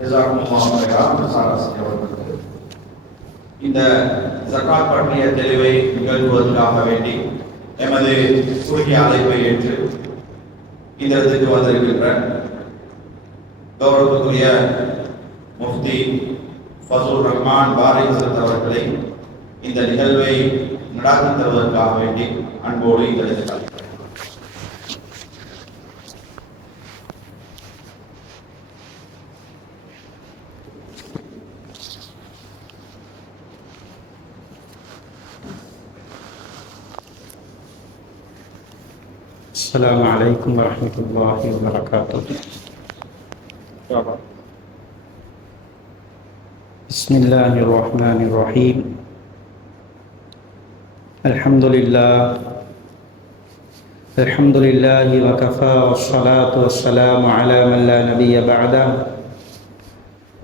இந்த ஜகாத் பற்றிய தெளிவை நிகழ்த்துவதற்காக வேண்டி எமது குறுகிய அழைப்பை ஏற்று இந்த இடத்துக்கு வந்திருக்கின்ற கௌரவத்துக்குரிய முஃப்தி ஃபஸ்லுர் ரஹ்மான் பாரி ஹசரத் அவர்களை இந்த நிகழ்வை நடாத்தி தருவதற்காக வேண்டி அன்போடு இந்த இடத்தில் அழைக்கிறேன். السلام عليكم ورحمة الله وبركاته. بسم الله الرحمن الرحيم. الحمد لله وكفى والصلاة والسلام على من لا نبي بعده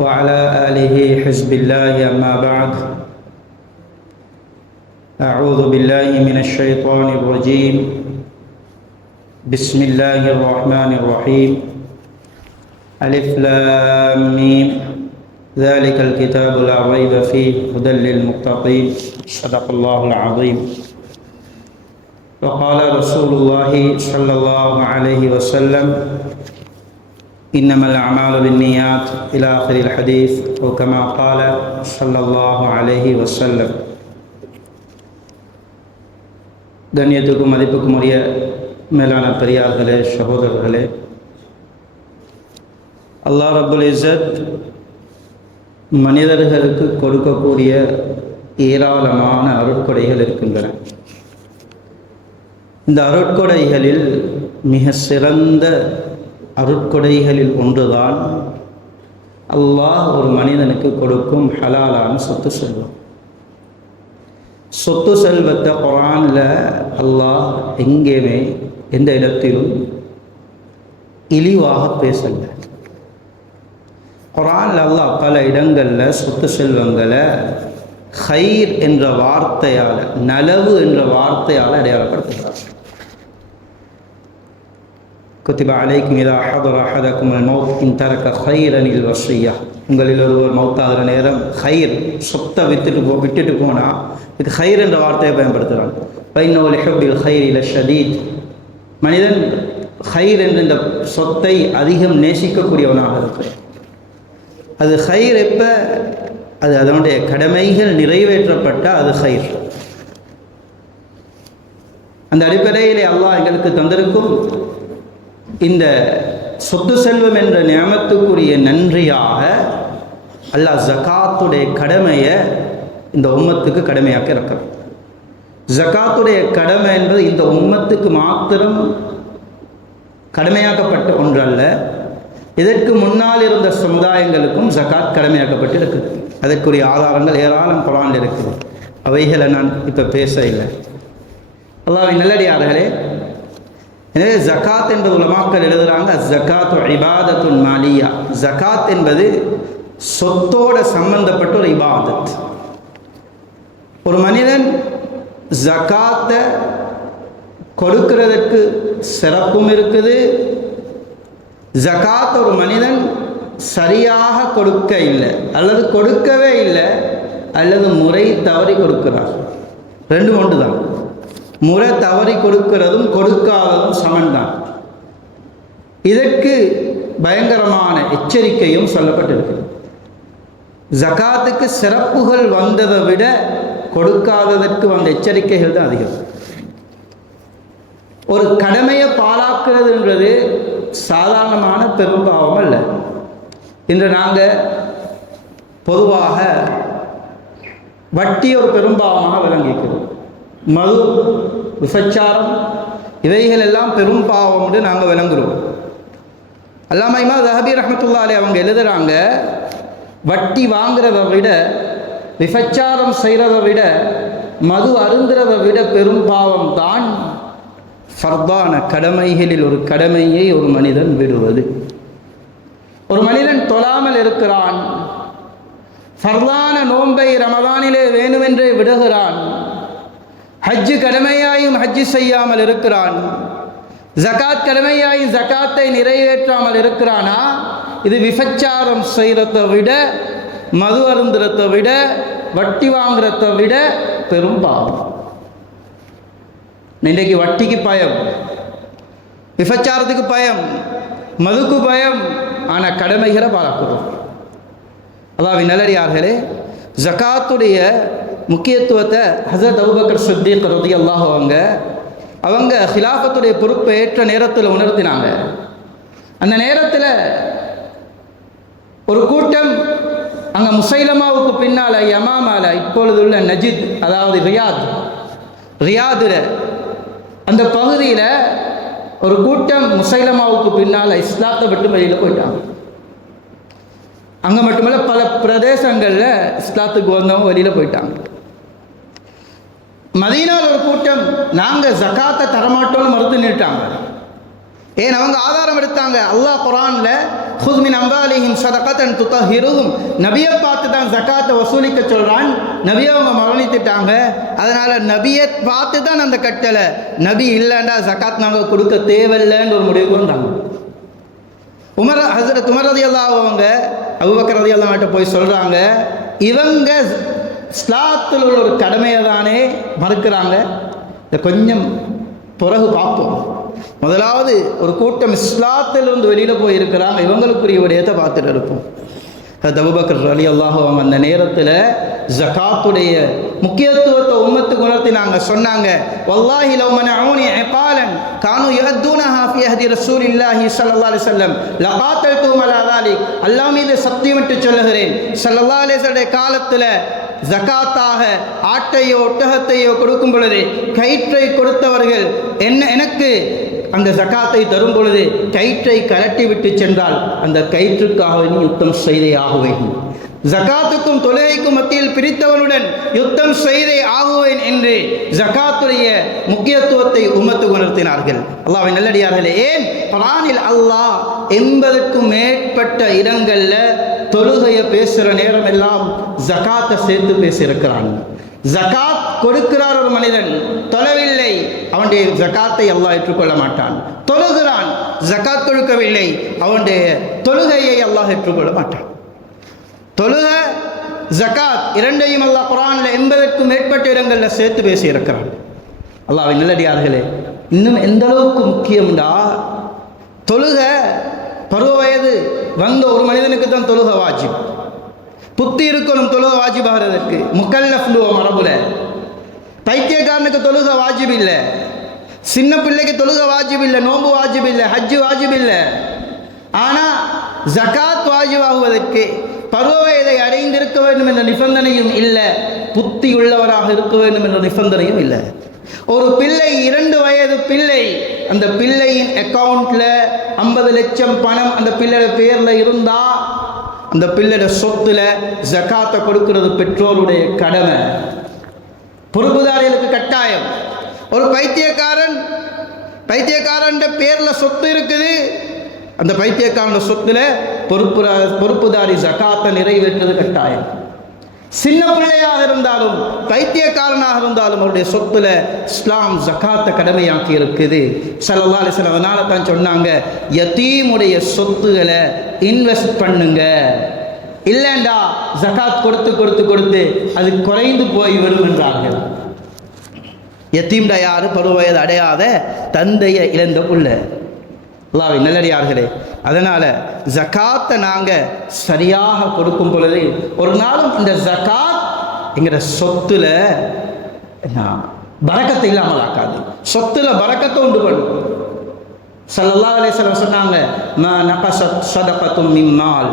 وعلى آله حزب الله أما بعد. أعوذ بالله من الشيطان الرجيم. بسم الله الرحمن الرحيم. ألف لام ميم. ذلك الكتاب لا ريب فيه هدى للمتقين. صدق الله العظيم. وقال رسول الله صلى الله عليه وسلم إنما الأعمال بالنيات إلى آخر الحديث وكما قال صلى الله عليه وسلم. கண்ணியத்துக்கும் மதிப்புக்கும் உரிய மேலான பெரியார்களே, சகோதரர்களே, அல்லாஹ் ரப்புல் இஸ்ஸத் மனிதர்களுக்கு கொடுக்கக்கூடிய ஏராளமான அருட்கொடைகள் இருக்கின்றன. இந்த அருட்கொடைகளில் மிக சிறந்த அருட்கொடைகளில் ஒன்றுதான் அல்லாஹ் ஒரு மனிதனுக்கு கொடுக்கும் ஹலாலான சொத்து செல்வம். சொத்து செல்வத்தை குர்ஆனில் அல்லாஹ் எங்கேயுமே எந்த இடத்திலும் இழிவாக பேசல. குர்ஆனில் அல்லாஹ் பல இடங்களில் சொத்து செல்வங்களை ஹைர் என்ற வார்த்தையால், நலவு என்ற வார்த்தையால் அடையாளப்படுத்துகிறார். குத்திப அலைக்கும் இதா ஹதர அஹதக்கும் அல் மௌத் இன் தரக ஹைரன் இல் வஸிய்யா. உங்களில் ஒருவர் மௌத்தாகிற நேரம் ஹைர், சொத்தை விட்டுட்டு போனால் இது ஹைர் என்ற வார்த்தையை பயன்படுத்துகிறான். ஃபைன்னஹு லிஹுப்பில் ஹைரி லஷதீத். மனிதன் ஹைர் என்ற இந்த சொத்தை அதிகம் நேசிக்கக்கூடியவனாக இருக்கிறான். அது ஹைர் எப்போ அது அதனுடைய கடமைகள் நிறைவேற்றப்பட்டால் அது ஹைர். அந்த அடிப்படையிலே அல்லாஹ் எங்களுக்கு தந்திருக்கும் இந்த சொத்து செல்வம் என்ற நியமத்துக்குரிய நன்றியாக அல்லாஹ் ஜகாத்துடைய கடமையை இந்த உம்மத்துக்கு கடமையாக்கி இருக்கிறார். ஜகாத்துடைய கடமை என்பது இந்த உம்மத்துக்கு மாத்திரம் கடமையாக்கப்பட்ட ஒன்றல்ல, இதற்கு முன்னால் இருந்த சமுதாயங்களுக்கும் ஜகாத் கடமையாக்கப்பட்டு இருக்குது. அதற்குரிய ஆதாரங்கள் ஏராளம் குர்ஆனில் இருக்குது. அவைகளை நான் இப்போ பேச இல்லை. அல்லாஹ்வின் நல்லடியார்களே, எனவே ஜகாத் என்பது உலமாக்கள் எழுதுகிறாங்க, ஜகாத்து இபாதத்துன் மாலியா. ஜகாத் என்பது சொத்தோடு சம்பந்தப்பட்ட ஒரு இபாதத். ஒரு மனிதன் ஜகாத்தை கொடுக்கிறதுக்கு சிறப்பும் இருக்குது. ஜகாத் ஒரு மனிதன் சரியாக கொடுக்க இல்லை, அல்லது கொடுக்கவே இல்லை, அல்லது முறை தவறி கொடுக்கிறார். ரெண்டும் ஒன்று தான். முறை தவறி கொடுக்கிறதும் கொடுக்காததும் சமன்தான். இதற்கு பயங்கரமான எச்சரிக்கையும் சொல்லப்பட்டிருக்கு. ஜகாத்துக்கு சிறப்புகள் வந்ததை விட கொடுக்காததற்கு வந்த எச்சரிக்கைகள் தான் அதிகம். ஒரு கடமையை பாழாக்குறதுன்றது சாதாரணமான பெரும்பாவம் அல்ல. இன்று நாங்கள் பொதுவாக வட்டி ஒரு பெரும்பாவமாக விளங்கிக்கிறோம். மது, விபச்சாரம் இவைகள் எல்லாம் பெரும்பாவம் என்று நாங்கள் விளங்குகிறோம். அல்லாமா இமாம் ஸஹபி ரஹ்மத்துல்லாஹி அலைஹி அவங்க எழுதுகிறாங்க, வட்டி வாங்கிறத விட, விபச்சாரம் செய்கிறத விட, மது அருந்துறத விட பெரும்பாவம் தான் ஃபர்தான கடமைகளில் ஒரு கடமையை ஒரு மனிதன் விடுவது. ஒரு மனிதன் தொழாமல் இருக்கிறான், ஃபர்தான நோன்பை ரமதானிலே வேணுமென்றே விடுகிறான், ஹஜ்ஜு கடமையாயும் ஹஜ்ஜு செய்யாமல் இருக்கிறான், ஜகாத் கடமையாகி ஜகாத்தை நிறைவேற்றாமல் இருக்கிறானா, இது விபச்சாரம் செய்கிறத விட, மது அருந்துறத விட, வட்டி வாங்குறத விட பெரும் பாவம். இன்றைக்கு வட்டிக்கு பயம், விபச்சாரத்துக்கு பயம், மதுக்கு பயம், ஆனால் கடமைகளை பார்க்கிறோம். அல்லாஹ்வின் நல்லடியார்களே, ஜகாத்துடைய முக்கியத்துவத்தை ஹஸரத் அபூபக்கர் சித்தீக் ரலியல்லாஹு அவங்க ஹிலாஃபத்துடைய பொறுப்பை ஏற்ற நேரத்தில் உணர்த்தினாங்க. அந்த நேரத்தில் ஒரு கூட்டம் அங்கே முசைலமாவுக்கு பின்னால் யமாமால, இப்பொழுது உள்ள நஜித், அதாவது ரியாதில் அந்த பகுதியில் ஒரு கூட்டம் முசைலமாவுக்கு பின்னால் இஸ்லாத்தை விட்டு வெளியில் போயிட்டாங்க. அங்கே மட்டுமல்ல, பல பிரதேசங்களில் இஸ்லாத்துக்கு வந்தவங்க வெளியில் போயிட்டாங்க. மதீனாவில் ஒரு கூட்டம் நாங்கள் ஜகாத்தை தரமாட்டோம்னு மறுத்து நின்றுட்டாங்க. ஏன்? அவங்க ஆதாரம் எடுத்தாங்க. அல்லாஹ் குர்ஆன்ல "குஸ் மின் அம்வாலிஹிம் ஸதகத்தன் துதஹிருஹும்", நபியை பார்த்து தான் ஜகாத்தை வசூலிக்க சொல்கிறான். நபியை அவங்க மரணித்துட்டாங்க. அதனால் நபியை பார்த்து தான் அந்த கட்டளை. நபி இல்லைண்டா ஜகாத் நாங்கள் கொடுக்க தேவையில்லைன்னு ஒரு முடிவுக்கு வந்தாங்க. ஹஸரத் உமர் ரலியல்லாஹு அவங்க அபூபக்கர் ரலியல்லாஹு அன்ஹு போய் சொல்கிறாங்க, இவங்க இஸ்லாத்தில் உள்ள ஒரு கடமையை தானே மறுக்கிறாங்க, இதை கொஞ்சம் பிறகு பார்ப்போம். முதலாவது ஒரு கூட்டம் இஸ்லாத்திலிருந்து வெளியில் போயிருக்கிறாங்க, இவங்களுக்குரிய விடயத்தை பார்த்துட்டு இருப்போம். அபூபக்கர் ரலியல்லாஹு அன்ஹு அந்த நேரத்தில் ஜகாத்துடைய முக்கியத்துவத்தை உம்மத்துக்கு உணர்த்தினாங்க. சொன்னாங்க, வல்லாஹி லவ் மனஊனி இகாலன் கானூ யஹதுனஹா ஃபீ ஹதி ரசூலில்லாஹி ஸல்லல்லாஹு அலைஹி வஸல்லம் லகாத்தல்துஹும் அலா ஸாலிக். அல்லாஹ் மீது சத்தியமிட்டு சொல்லுகிறேன், ஸல்லல்லாஹு அலைஹி வஸல்லம் காலத்தில் ஜகாத்தாக ஆட்டையோ ஒட்டகத்தையோ கொடுக்கும் பொழுது கயிற்றை கொடுத்தவர்கள் எனக்கு அந்த ஜகாத்தை தரும் பொழுது கயிற்றை கலட்டி விட்டு சென்றால் அந்த கயிற்றுக்காக யுத்தம் செய்தே ஆகுவேன். ஜகாத்துக்கும் தொழுகைக்கும் மத்தியில் பிரித்தவனுடன் யுத்தம் செய்தே ஆகுவேன் என்று ஜகாத்துடைய முக்கியத்துவத்தை உம்மத்து உணர்த்தினார்கள். அல்லாஹ்வின் நல்லடியார்களே, ஏன் குர்ஆனில் அல்லாஹ் 80க்கும் மேற்பட்ட இடங்களில் தொழுகையை பேசுகிற நேரம் எல்லாம் ஜகாத்தை சேர்த்து பேசியிருக்கிறான். ஜகாத் கொடுக்கிறார் ஒரு மனிதன், தொழவில்லை, அவனுடைய ஜகாத்தை அல்லாஹ் ஏற்றுக்கொள்ள மாட்டான். தொழுகிறான், ஜகாத் கொடுக்கவில்லை, அவனுடைய தொழுகையை அல்லாஹ் ஏற்றுக்கொள்ள மாட்டான். தொழுக ஜகாத் இரண்டையும் அல்லாஹ் குர்ஆனில் 80க்கும் மேற்பட்ட இடங்களில் சேர்த்து பேசியிருக்கிறான். அல்லாஹ்வின் நல்லடியார்களே, இன்னும் எந்த அளவுக்கு முக்கியம்டா, தொழுக பருவ வயது வந்த ஒரு மனிதனுக்கு தான் தொழுக வாஜிப். புத்தி இருக்கணும் தொழுக வாஜிபாகிறதுக்கு. முக்கல்லஃப்லு மரபுல பைத்தியக்காரனுக்கு தொழுக வாஜிப் இல்லை, சின்ன பிள்ளைக்கு தொழுக வாஜிப் இல்லை, நோம்பு வாஜிப் இல்லை, ஹஜ்ஜு வாஜிப் இல்லை. ஆனால் ஜகாத் வாஜிபாகுவதற்கு பருவ வயதை அடைந்திருக்க வேண்டும் என்ற நிபந்தனையும் இல்லை, புத்தி உள்ளவராக இருக்க வேண்டும் என்ற நிபந்தனையும் இல்லை. ஒரு பிள்ளை 2 வயது பிள்ளை, அந்த பிள்ளையின் அக்கௌண்ட்டில் 50 லட்சம் பணம் அந்த பிள்ளையோட பேரில் இருந்தால் அந்த பிள்ளையோட சொத்துல ஜகாத்தை கொடுக்கிறது பெற்றோருடைய கடமை, பொறுப்புதாரிகளுக்கு கட்டாயம். ஒரு பைத்தியக்காரன் பேரில் சொத்து இருக்குது, அந்த பைத்தியக்காரன் சொத்துல பொறுப்புதாரி ஜகாத்தை நிறைவேற்றது கட்டாயம். சின்ன பிள்ளையாக இருந்தாலும் பைத்தியக்காரனாக இருந்தாலும் அவருடைய சொத்துல இஸ்லாம் ஜகாத்தை கடமையாக்கி இருக்குது. ஸல்லல்லாஹு அலைஹி வஸல்லம் அதனால தான் சொன்னாங்க, யதீமுடைய சொத்துக்களை இன்வெஸ்ட் பண்ணுங்க, இல்லைண்டா ஜகாத் கொடுத்து கொடுத்து கொடுத்து அது குறைந்து போய் விடும் என்றார்கள். யதீம்டா யாரு? பருவயது அடையாத தந்தையை இழந்த புள்ள. அல்லாஹ்வின் நல்லடியார்களே, அதனால் ஜகாத்தை நாங்கள் சரியாக கொடுக்கும் பொழுது ஒரு நாளும் இந்த ஜகாத் என்கிற சொத்துல பரக்கத்தை இல்லாமல் ஆக்காது, சொத்துல பரக்கத்தை உண்டு பண்ணும். ஸல்லல்லாஹு அலைஹி வஸல்லம் சொன்னாங்க, மா நகஸத் ஸதகத்தும் மின் மால்,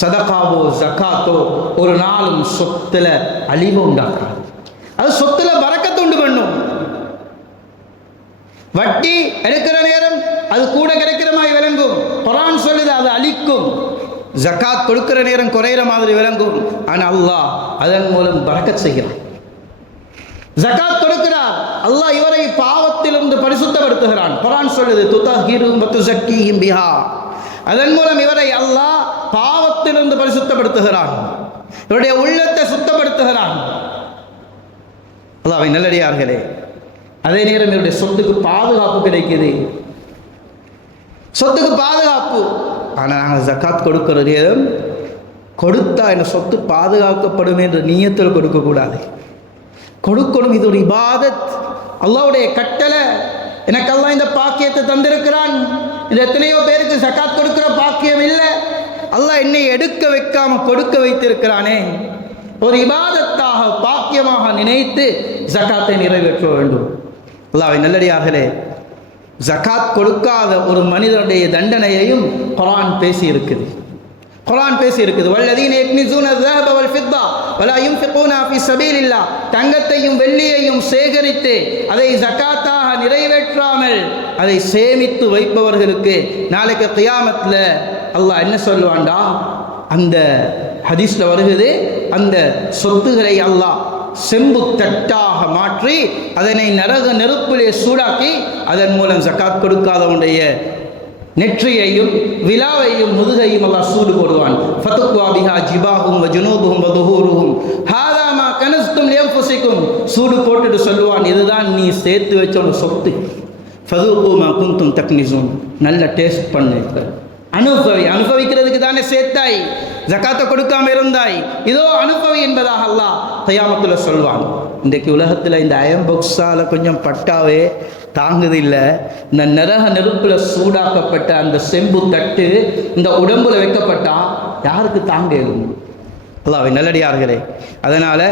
சதகாவோ ஜகாத்தோ ஒரு நாளும் சொத்துல அழிவு உண்டாக்காது, அது சொத்துல பரக்கத்தை உண்டு பண்ணும். வட்டி எடுக்கிற நேரம் அது கூட கிடைக்கிற மாதிரி விளங்கும், குர்ஆன் சொல்லுது அது அழிக்கும். ஜகாத் கொடுக்கிற நேரம் குறையிற மாதிரி விளங்கும், ஆனால் அல்லாஹ் அதன் மூலம் பரக்கத் செய்கிறான். ஜகாத் கொடுக்கிறார், அல்லாஹ் இவரை பாவத்திலிருந்து பரிசுத்தப்படுத்துகிறான். குர்ஆன் சொல்லுது, துதஹிரும் வ துஸக்கீஹிம் பிஹா, அதன் மூலம் இவரை அல்லாஹ் பாவத்திலிருந்து பரிசுத்தப்படுத்துகிறான், இவருடைய உள்ளத்தை சுத்தப்படுத்துகிறான். அல்லாஹ்வின் நல்லடியார்களே, அதே நேரம் இவருடைய சொத்துக்கு பாதுகாப்பு கிடைக்குது. சொத்துக்கு பாதுகாப்பு. ஆனால் நாங்கள் ஜக்காத் கொடுக்கறது கொடுத்தா என்ன சொத்து பாதுகாக்கப்படும் என்ற நியத்தில் கொடுக்கக்கூடாது. கொடுக்கணும். இது ஒரு இபாதத், அல்லாஹ்வுடைய கட்டளை. எனக்கு அல்லாஹ் இந்த பாக்கியத்தை தந்திருக்கிறான். இந்த எத்தனையோ பேருக்கு ஜக்காத் கொடுக்கிற பாக்கியம் இல்லை. அல்லாஹ் என்னை எடுக்க வைக்காம கொடுக்க வைத்திருக்கிறானே. ஒரு இபாதத்தாக பாக்கியமாக நினைத்து ஜக்காத்தை நிறைவேற்ற வேண்டும். அல்லாஹ்வின் நல்லடியார்களே, ஜக்காத் கொடுக்காத ஒரு மனிதனுடைய தண்டனையையும் குர்ஆன் பேசி இருக்குது. வல்லதீன யக்னிஸூன الذهب والفضة ولا ينفقون في سبيل الله. தங்கத்தையும் வெள்ளியையும் சேகரித்து அதை ஜகாத்தாக நிறைவேற்றாமல் அதை சேமித்து வைப்பவர்களுக்கு நாளைக்கு கியாமத்தில் அல்லாஹ் என்ன சொல்லுவான்டா, அந்த ஹதீஸ்ல வருகிறது, அந்த சொத்துக்களை அல்லாஹ் செம்பு தட்டாக மாற்றி அதனை நரக நெருப்பிலே சூடாக்கி அதன் மூலம் ஜகாத் கொடுக்காதவனுடைய நெற்றியையும் விலாவையும் முதுகையும் அல்லாஹ் சூடு போடுவான். ஃபதுக்வா பிஹா ஜிபாஹும் வ ஜுனூபுஹும் வ துஹூருஹும் ஹாதா மா கனஸ்தும் லியன்ஃபுசிக்கும். சூடு போட்டுட்டு சொல்லுவான், இதுதான் நீ சேர்த்து வச்ச சொத்து. ஃபதுகு மா குன்தும் தக்னிஸூன். நல்ல டேஸ்ட் பண்ணு, அனுபவிக்கிறதுக்கு தானே சேர்த்தாய், ஜகாத்தை கொடுக்காம இருந்தாய், இதோ அனுபவி என்பதாக அல்லாஹ் கியாமத்தில் சொல்வான். இன்றைக்கு உலகத்தில் இந்த அயன் பாக்ஸால் கொஞ்சம் பட்டாவே தாங்குது இல்லை. இந்த நரக நெருப்பில் சூடாக்கப்பட்ட அந்த செம்பு தட்டு இந்த உடம்புல வைக்கப்பட்டா யாருக்கு தாங்க இருக்கும்? அல்லாஹ்வின் நல்லடியார்களே, அதனால்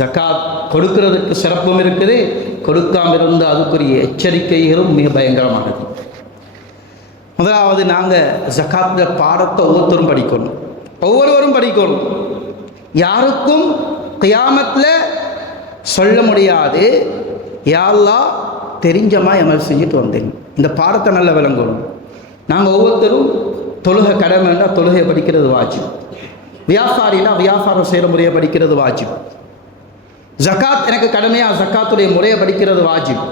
ஜகாத் கொடுக்கிறதுக்கு சிறப்பும் இருக்குது, கொடுக்காம இருந்து அதுக்குரிய எச்சரிக்கைகளும் மிக பயங்கரமானது. முதலாவது நாங்கள் ஜகாத் பாடத்தை ஒவ்வொருவரும் படிக்கணும். யாருக்கும் கியாமத்தில் சொல்ல முடியாது, யா அல்லாஹ் தெரிஞ்சமாக அமல் செஞ்சுட்டு வந்தேன். இந்த பாடத்தை நல்லா விளங்கணும். நாங்கள் ஒவ்வொருத்தரும் தொழுகை கடமைன்னா தொழுகை படிக்கிறது வாஜிப், வியாபாரினா வியாபாரம் செய்கிற முறையை படிக்கிறது வாஜிப், ஜகாத் எனக்கு கடமையாக ஜகாத்துடைய முறையை படிக்கிறது வாஜிப்.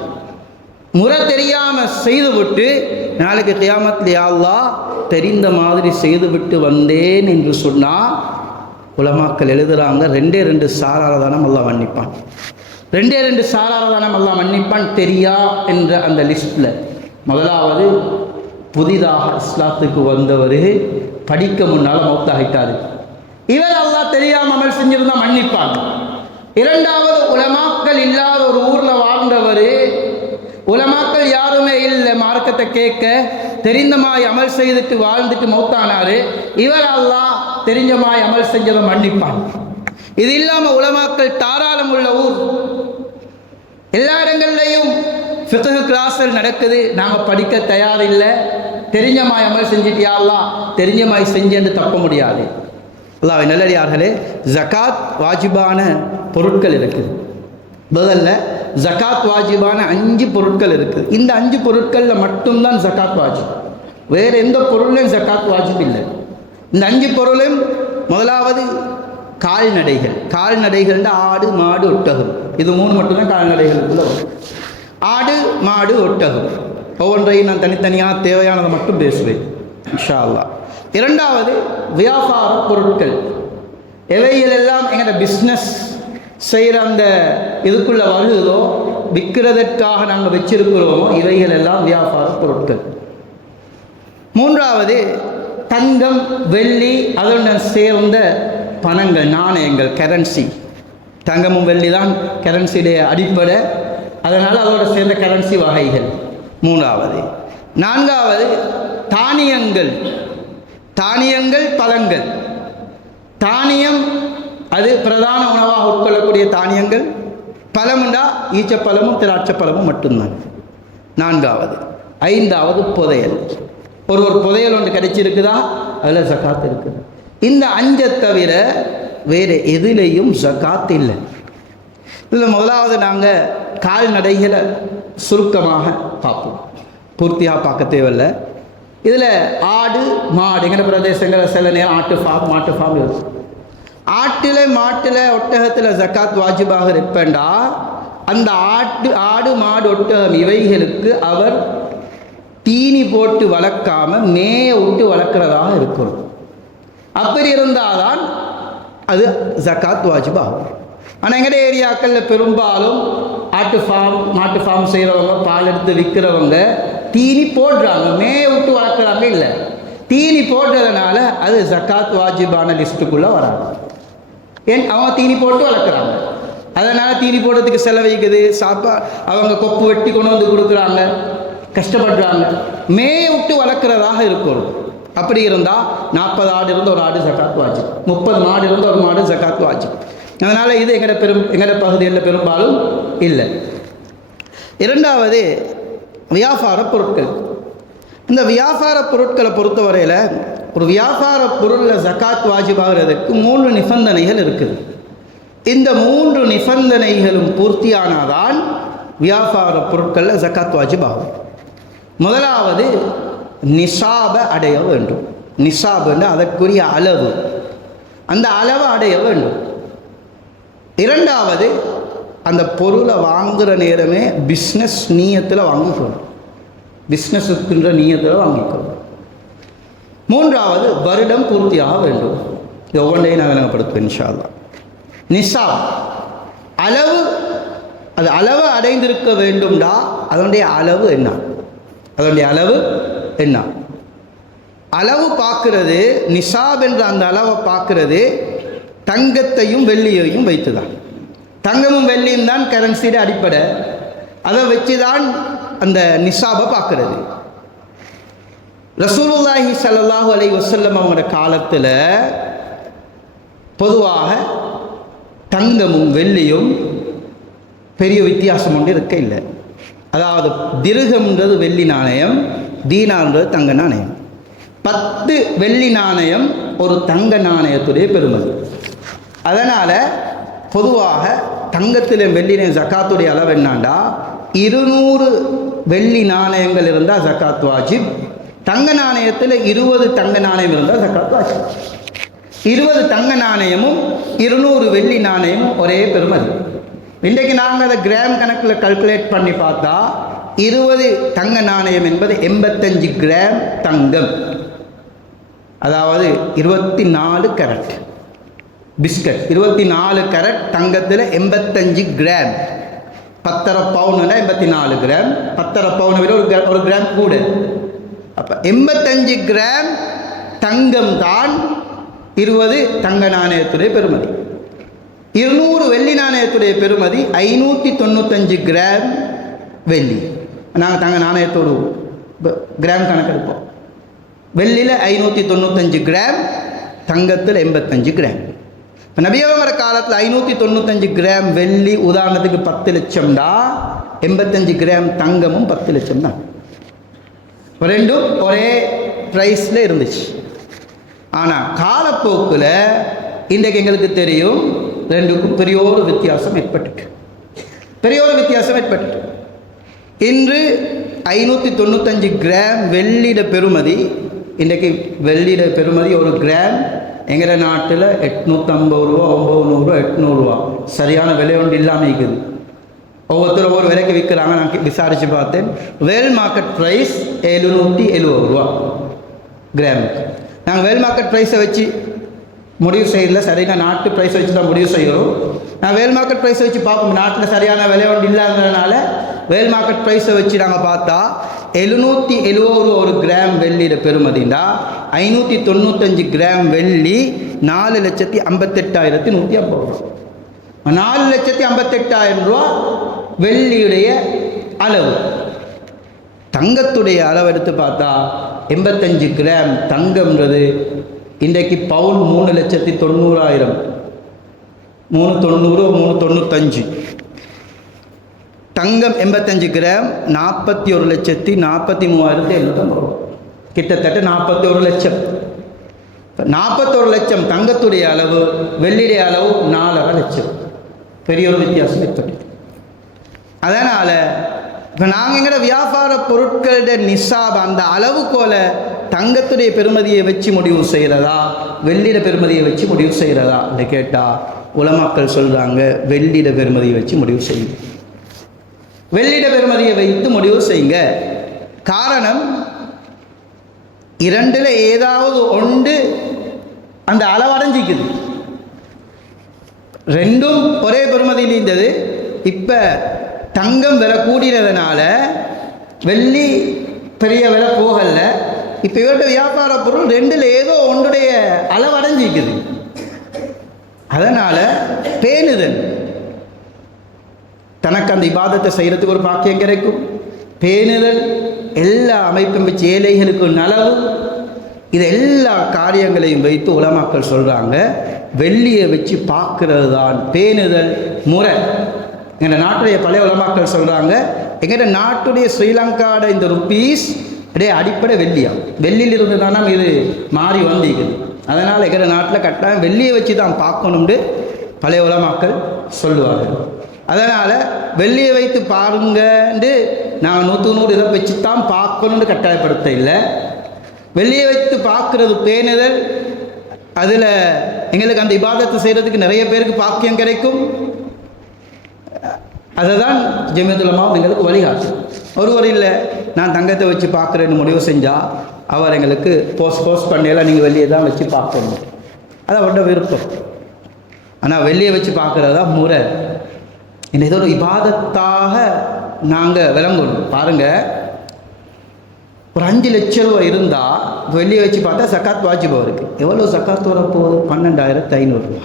முறை தெரியாமல் செய்துவிட்டு நாளைக்கு கியாமத்தில் யா அல்லாஹ் தெரிந்த மாதிரி செய்துவிட்டு வந்தேன் என்று சொன்னால் உலமாக்கள் எழுதுகிறாங்க, 2 சாராரதானம் அல்லாஹ் மன்னிப்பான். 2 சாராரதானம் அல்லாஹ் மன்னிப்பான். தெரியா என்ற அந்த லிஸ்ட்டில் முதலாவது புதிதாக இஸ்லாத்துக்கு வந்தவர் படிக்க முன்னால் மௌத்தாகிட்டார், இவர் அல்லாஹ் தெரியாமல் அமல் செஞ்சிருந்தால் மன்னிப்பான். 2வது உலமாக்கள் இல்லாத ஒரு ஊரில் வாழ்ந்தவர், உலமாக்கள் யாருமே இல்லை மார்க்கத்தை கேட்க, தெரிந்தமாய் அமல் செய்துட்டு வாழ்ந்துட்டு மௌத்தானாரு, இவர் அல்லாஹ் தெரிஞ்சமாய் அமல் செஞ்சதை மன்னிப்பான். இது இல்லாமல் உலமாக்கள் தாராளம் உள்ள ஊர், எல்லா இடங்கள்லையும் ஃபிக்ஹ் கிளாஸ்கள் நடக்குது, நாங்கள் படிக்க தயாரில்லை, தெரிஞ்சமாய் அமல் செஞ்சுட்டு யா அல்லாஹ் தெரிஞ்சமாய் செஞ்சேன்னு தப்ப முடியாது. அல்லாஹ்வின் நல்லடியார்களே, ஜகாத் வாஜிபான பொருட்கள் இருக்குது. முதல்ல ஜகாத் வாஜிபான 5 பொருட்கள் இருக்குது. இந்த 5 பொருட்களில் மட்டும்தான் ஜகாத் வாஜிப், வேறு எந்த பொருளையும் ஜகாத் வாஜிப் இல்லை. இந்த 5 பொருளும் முதலாவது கால்நடைகள், ஆடு மாடு ஒட்டகம், இது 3 மட்டும்தான் கால்நடைகளுக்குள்ள வரும். ஆடு மாடு ஒட்டகம் ஒவ்வொன்றையும் நான் தனித்தனியாக தேவையானதை மட்டும் பேசுவேன் இன்ஷா அல்லாஹ். 2வது வியாபார பொருட்கள், எவைகளெல்லாம் எங்களோட பிஸ்னஸ் செய்கிற அந்த இதுக்குள்ளே வருகிறதோ, விற்கிறதற்காக நாங்கள் வச்சிருக்கிறோமோ இவைகள் எல்லாம் வியாபார பொருட்கள். 3வது தங்கம் வெள்ளி அதனுடன் சேர்ந்த பணங்கள், நாணயங்கள், கரன்சி. தங்கமும் வெள்ளி தான் கரன்சியுடைய அடிப்படை, அதனால் அதோட சேர்ந்த கரன்சி வகைகள் 3வது. 4வது தானியங்கள் பழங்கள். தானியம் அது பிரதான உணவாக உட்கொள்ளக்கூடிய தானியங்கள். பழமுண்டா ஈச்சப்பழமும் திராட்சப்பழமும் மட்டும்தான் 4வது. 5வது புதையல். ஒரு புதையல் ஒன்று கிடைச்சிருக்குதா, அதில் ஜகாத் இருக்குது. இந்த 5 தவிர வேறு எதுலேயும் ஜகாத் இல்லை. இதில் முதலாவது நாங்கள் கால்நடைகளை சுருக்கமாக பார்ப்போம், பூர்த்தியாக பார்க்க தேவையில்லை. இதில் ஆடு மாடு, எங்கள் பிரதேசங்களில் சில நேரம் மாட்டு ஃபார்ம் இருக்கும். மாட்டில் ஒட்டகத்தில் ஜகாத் வாஜிபாக இருப்பேண்டா, அந்த ஆடு மாடு ஒட்டகம் இவைகளுக்கு அவர் தீனி போட்டு வளர்க்காம மேய விட்டு வளர்க்குறதாக இருக்கணும். அப்படி இருந்தால் தான் அது ஜகாத் வாஜிபாகும். ஆனால் எங்களுடைய ஏரியாக்களில் பெரும்பாலும் மாட்டு ஃபார்ம் செய்கிறவங்க, பால் எடுத்து விற்கிறவங்க தீனி போடுறாங்க, மேய விட்டு வளர்க்குறாங்க இல்லை, தீனி போடுறதுனால அது ஜக்காத் வாஜிபான லிஸ்ட்டுக்குள்ளே வராங்க. ஏன் அவங்க தீனி போட்டு வளர்க்குறாங்க, அதனால் தீனி போடுறதுக்கு செலவழிக்குது, அவங்க கொப்பு வெட்டி கொண்டு வந்து கொடுக்குறாங்க, கஷ்டப்படுறாங்க. மேய விட்டு வளர்க்குறதாக இருக்கணும். அப்படி இருந்தால் 40 ஆடு இருந்து ஒரு ஆடு ஜக்காத் வாஜிப், 30 மாடு இருந்து ஒரு மாடு ஜக்காத் வாஜிப். அதனால் இது எங்கட பகுதியில் பெரும்பாலும் இல்லை. இரண்டாவது வியாபார பொருட்கள். இந்த வியாபார பொருட்களை பொறுத்தவரையில் ஒரு வியாபார பொருளில் ஜக்காத் வாஜிபாகிறதுக்கு 3 நிபந்தனைகள் இருக்குது. இந்த 3 நிபந்தனைகளும் பூர்த்தியானாதான் வியாபார பொருட்களில் ஜக்காத் வாஜிபாகும். முதலாவது நிசாபை அடைய வேண்டும். நிசாபுன்னு அதற்குரிய அளவு, அந்த அளவை அடைய வேண்டும். இரண்டாவது அந்த பொருளை வாங்குகிற நேரமே பிஸ்னஸ் நீயத்தில் வாங்கிக்கணும், பிஸ்னஸுக்குன்ற நீயத்தில் வாங்கிக்கணும். மூன்றாவது வருடம் பூர்த்தியாக வேண்டும். இது ஒவ்வொன்றையும் நான் விளங்கப்படுத்துவேன் இன்ஷா அல்லாஹ். நிசாப் அளவு, அது அளவு அடைந்திருக்க வேண்டும்டா, அதனுடைய அளவு என்ன, அதனுடைய அளவு என்ன? அளவு பார்க்கறது, நிசாப் என்ற அந்த அளவை பார்க்கறது தங்கத்தையும் வெள்ளியையும் வைத்து தான். தங்கமும் வெள்ளியும் தான் கரன்சியோட அடிப்படை, அதை வச்சு தான் அந்த நிசாபை பார்க்கறது. ரசூலுல்லாஹி ஸல்லல்லாஹு அலைஹி வஸல்லம் அவங்களோட காலத்தில் பொதுவாக தங்கமும் வெள்ளியும் பெரிய வித்தியாசம் ஒன்று இருக்க இல்லை. அதாவது திர்ஹம்ன்றது வெள்ளி நாணயம், தீனார்ன்றது தங்க நாணயம். 10 வெள்ளி நாணயம் ஒரு தங்க நாணயத்துடைய பெருமதி. அதனால் பொதுவாக தங்கத்திலும் வெள்ளிலையும் ஜக்காத்துடைய அளவு என்னாண்டா 200 வெள்ளி நாணயங்கள் இருந்தால் ஜக்காத் வாஜிப், தங்க நாணயத்தில் 20 தங்க நாணயம் இருந்தால் ஜக்காத் வாஜிப். 20 தங்க நாணயமும் 200 வெள்ளி நாணயமும் ஒரே பெருமதி. இன்றைக்கு நாங்கள் அதை கிராம் கணக்கில் கல்குலேட் பண்ணி பார்த்தா 20 தங்க நாணயம் என்பது 85 கிராம் தங்கம், அதாவது 24 கேரட். பிஸ்கட் 24 கேரட் தங்கத்தில் 85 கிராம். 10.5 பவுனுனா 84 கிராம், 10.5 பவுனை விட ஒரு கிராம் கூட. அப்போ 85 கிராம் தங்கம் தான் 20 தங்க நாணயத்துடைய பெருமதி. 200 வெள்ளி நாணயத்துடைய பெருமதி 595 கிராம் வெள்ளி. நாங்கள் தங்க நாணயத்தோடு கிராம் கணக்கெடுப்போம். வெள்ளியில் 595 கிராம், தங்கத்தில் 85 கிராம். இப்போ நபியவங்கிற காலத்தில் 595 கிராம் வெள்ளி உதாரணத்துக்கு 10 லட்சம்டா, 85 கிராம் தங்கமும் 10 லட்சம் தான். ரெண்டும் ஒரே ப்ரைஸில் இருந்துச்சு. ஆனால் காலப்போக்கில் இன்றைக்கு எங்களுக்கு தெரியும் ரெண்டுக்கும் பெரிய ஒரு வித்தியாசம் ஏற்பட்டுட்டு, இன்று 595 கிராம் வெள்ளிட பெறுமதி, இன்றைக்கு வெள்ளிட பெறுமதி ஒரு கிராம் எங்கிற நாட்டில் 850 ரூபா, 900 ரூபா, 800 ரூபா. சரியான விலை ஒன்று இல்லாமல் இருக்குது. ஒவ்வொருத்தரும் ஒவ்வொரு விலைக்கு விற்கிறாங்க. நான் விசாரித்து பார்த்தேன், வேல் மார்க்கெட் ப்ரைஸ் 770 ரூபா கிராமுக்கு. நாங்கள் வேல் மார்க்கெட் ப்ரைஸை வச்சு முடிவு செய்யல, சரியான நாட்டு ப்ரைஸை வச்சு தான் முடிவு செய்கிறோம். நான் வேல் மார்க்கெட் ப்ரைஸை வச்சு பார்ப்போம். நாட்டில் சரியான விலை ஒன்று இல்லாததுனால வேல் மார்க்கெட் ப்ரைஸை வச்சு நாங்கள் பார்த்தா 770 ஒரு கிராம் வெள்ளியிட பெறுமதிண்டா 595 கிராம் வெள்ளி 4,58,150 ரூபா. 4,58,000 ரூபா வெள்ளியுடைய அளவு. தங்கத்துடைய அளவு எடுத்து பார்த்தா 85 கிராம் தங்கம்ன்றது இன்றைக்கு பவுன் 3,90,000, 390, 395. தங்கம் 85 கிராம் 41,43,700, கிட்டத்தட்ட 41 லட்சம். 41 லட்சம் தங்கத்துடைய அளவு, வெள்ளியுடைய அளவு 4.5 லட்சம். பெரிய ஒரு வித்தியாசம் ஏற்பட்டு. அதனால் இப்போ நாங்கள் எங்கட வியாபார பொருட்களோட நிசாப் அந்த அளவுக்கோல தங்கத்துடைய பெருமதியை வச்சு முடிவு செய்கிறதா, வெள்ளிட பெருமதியை வச்சு முடிவு செய்கிறதா என்று கேட்டால் உலமாக்கள் சொல்கிறாங்க வெள்ளிட பெருமதியை வச்சு முடிவு செய்யுங்க, வெள்ளிட பெருமதியை வைத்து முடிவு செய்யுங்க. காரணம், இரண்டில் ஏதாவது ஒன்று அந்த அளவடைஞ்சிக்குது. ரெண்டும் ஒரே பெருமதியில் இருந்தது. இப்போ தங்கம் விலை கூடினதுனால வெள்ளி பெரிய விலை போகல. இப்போ இவர்கிட்ட வியாபார பொருள் ரெண்டில் ஏதோ ஒன்றுடைய அளவடைஞ்சிக்குது. அதனால் பேணுதல், தனக்கு அந்த இபாதத்தை செய்கிறதுக்கு ஒரு பாக்கியம் கிடைக்கும். பேணுதல், எல்லா அமைப்பும் வச்சு ஏழைகளுக்கு நலவு, இது எல்லா காரியங்களையும் வைத்து உலமாக்கள் சொல்கிறாங்க, வெள்ளியை வச்சு பார்க்கறது தான் பேணுதல் முறை. எங்கள் நாட்டுடைய பழைய உலமாக்கள் சொல்கிறாங்க, எங்கள் நாட்டுடைய ஸ்ரீலங்காட இந்த ருப்பீஸ் அடிப்படை வெள்ளியா, வெள்ளியிலிருந்து தானே இது மாறி வந்திக்குது. அதனால் எங்கள் நாட்டில் கட்டாயம் வெள்ளியை வச்சு தான் பார்க்கணும்னு பழைய உலமாக்கள் சொல்லுவார்கள். அதனால் வெள்ளியை வைத்து பாருங்கன்னு நான் 100 இதை வச்சு தான் பார்க்கணுன்னு கட்டாயப்படுத்த இல்லை. வெள்ளியை வைத்து பார்க்குறது பேணுதல், அதில் எங்களுக்கு அந்த இபாதத்தை செய்கிறதுக்கு நிறைய பேருக்கு பாக்கியம் கிடைக்கும். அதை தான் ஜமியத்துல் உலமா எங்களுக்கு வழிகாட்டும். ஒருவர் இல்லை நான் தங்கத்தை வச்சு பார்க்குறேன்னு முடிவு செஞ்சால் அவர் எங்களுக்கு போஸ்ட் பண்ணலாம், நீங்கள் வெள்ளியை தான் வச்சு பார்க்கணும், அது அவரோட விருப்பம். ஆனால் வெள்ளியை வச்சு பார்க்குறது தான் முறை. இந்த ஏதோ ஒரு இபாதத்தாக நாங்கள் விளங்கணும். பாருங்கள், ஒரு 5 லட்சம் ரூபா இருந்தால் வெள்ளியை வச்சு பார்த்தா சக்காத் வாஜிபா இருக்குது. எவ்வளோ சக்காத் வரப்போகுது? 12,500 ரூபா.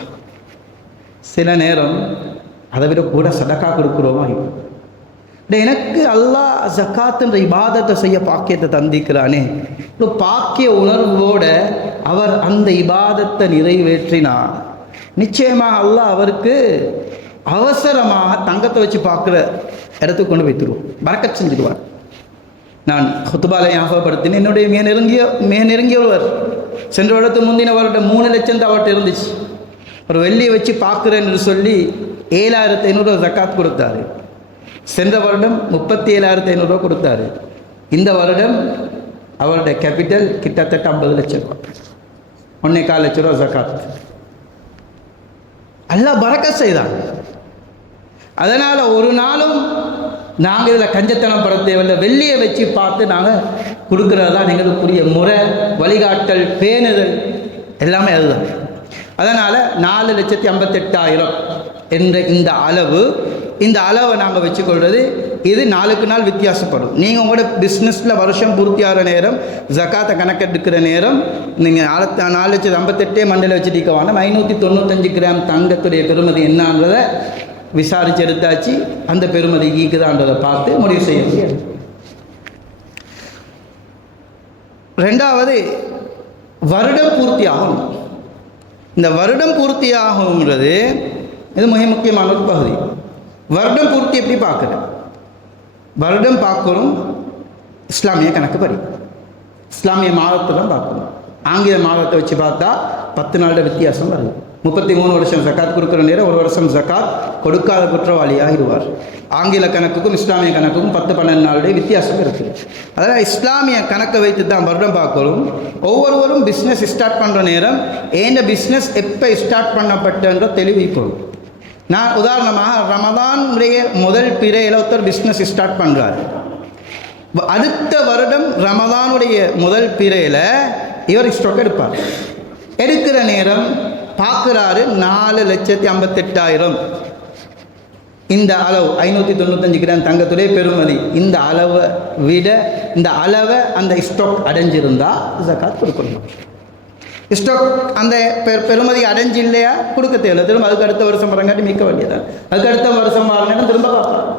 சில நேரம் அதை விட கூட சதக்கா கொடுக்குறோமா? எனக்கு அல்லாஹ் ஜக்காத்துன்ற இபாதத்தை செய்ய பாக்கியத்தை தந்திக்கிறானே, ஒரு பாக்கிய உணர்வோடு அவர் அந்த இபாதத்தை நிறைவேற்றினார், நிச்சயமாக அல்லாஹ் அவருக்கு அவசரமாக தங்கத்தை வச்சு பார்க்குற இடத்துக்கு கொண்டு வைத்துருவோம், பரக்கத் செஞ்சுடுவார். நான் ஹுத்துபாலை ஞாபகப்படுத்தினேன். என்னுடைய மிக நெருங்கிய ஒருவர் சென்ற வருடத்துக்கு முந்தின வருடம் 3 லட்சம் தான் அவர்கிட்ட இருந்துச்சு. ஒரு வெள்ளியை வச்சு பார்க்குறேன்னு சொல்லி 7,500 ஜக்காத் கொடுத்தாரு. சென்ற வருடம் 37,500 கொடுத்தாரு. இந்த வருடம் அவருடைய கேபிட்டல் கிட்டத்தட்ட 50 லட்சம் ரூபா, 1,4 லட்சம் ரூபா ஜக்காத். அல்லாஹ் பரக்கத் செய்தான். அதனால் ஒரு நாளும் நாங்கள் இதில் கஞ்சத்தனம் பட தேவையில்லை, வெள்ளியை வச்சு பார்த்து நாங்கள் கொடுக்குறது தான் எங்களுக்குரிய முறை, வழிகாட்டல், பேணுதல் எல்லாமே அதுதான். அதனால் 4,58,000 என்ற இந்த அளவை நாங்கள் வச்சுக்கொள்வது, இது நாளுக்கு நாள் வித்தியாசப்படும். நீங்கள் உங்களோட பிஸ்னஸில் வருஷம் பூர்த்தியாகிற நேரம், ஜக்காத்தை கணக்கெடுக்கிற நேரம், நீங்கள் 4,58,000 மண்டல வச்சுட்டு வாங்க. 595 கிராம் தங்கத்துடைய பெறுமதி என்னன்றதை விசாரித்து எடுத்தாச்சு. அந்த பெறுமதி ஈக்குதான்றதை பார்த்து முடிவு செய்ய முடியாது. ரெண்டாவது, வருடம் பூர்த்தியாகும். இந்த வருடம் பூர்த்தியாகும்ன்றது இது மிக முக்கியமான ஒரு பகுதி. வருடம் பூர்த்தி எப்படி பார்க்குறேன்? வருடம் பார்க்கணும் இஸ்லாமிய கணக்குப்படி, இஸ்லாமிய மாதத்தை தான் பார்க்கணும். ஆங்கில மாதத்தை வச்சு பார்த்தா 10 நாளோட வித்தியாசம் வருது. 33 வருஷம் ஜக்காத் கொடுக்குற நேரம் 1 வருஷம் ஜக்காத் கொடுக்காத குற்றவாளியாகிடுவார். ஆங்கில கணக்குக்கும் இஸ்லாமிய கணக்குக்கும் 10-12 நாளுடைய வித்தியாசம் இருக்குது. அதனால் இஸ்லாமிய கணக்கை வைத்து தான் வருடம் பார்க்கணும். ஒவ்வொருவரும் பிஸ்னஸ் ஸ்டார்ட் பண்ணுற நேரம் ஏண்ட பிஸ்னஸ் எப்போ ஸ்டார்ட் பண்ணப்பட்டன்ற தெளிவிக்கணும். நான் உதாரணமாக ரமதானுடைய முதல் பிறையில் ஒருத்தர் பிஸ்னஸ் ஸ்டார்ட் பண்ணுறார். அடுத்த வருடம் ரமதானுடைய முதல் பிறையில் இவர் ஸ்டாக் எடுப்பார். எடுக்கிற நேரம் பார்க்குறாரு 4,58,000. இந்த அளவு 595 கிராம் தங்கத்துடைய பெறுமதி, இந்த அளவை விட இந்த அளவை அந்த ஸ்டாக் அடைஞ்சிருந்தால் ஜக்காத் கொடுக்கணும். ஸ்டாக் அந்த பெறுமதி அடைஞ்சு இல்லையா கொடுக்க தேவையில்லை. திரும்ப அதுக்கு அடுத்த வருஷம் வரங்காட்டி மிக்க வேண்டியதான். அதுக்கு அடுத்த வருஷம் வரணும் திரும்ப பார்க்கலாம்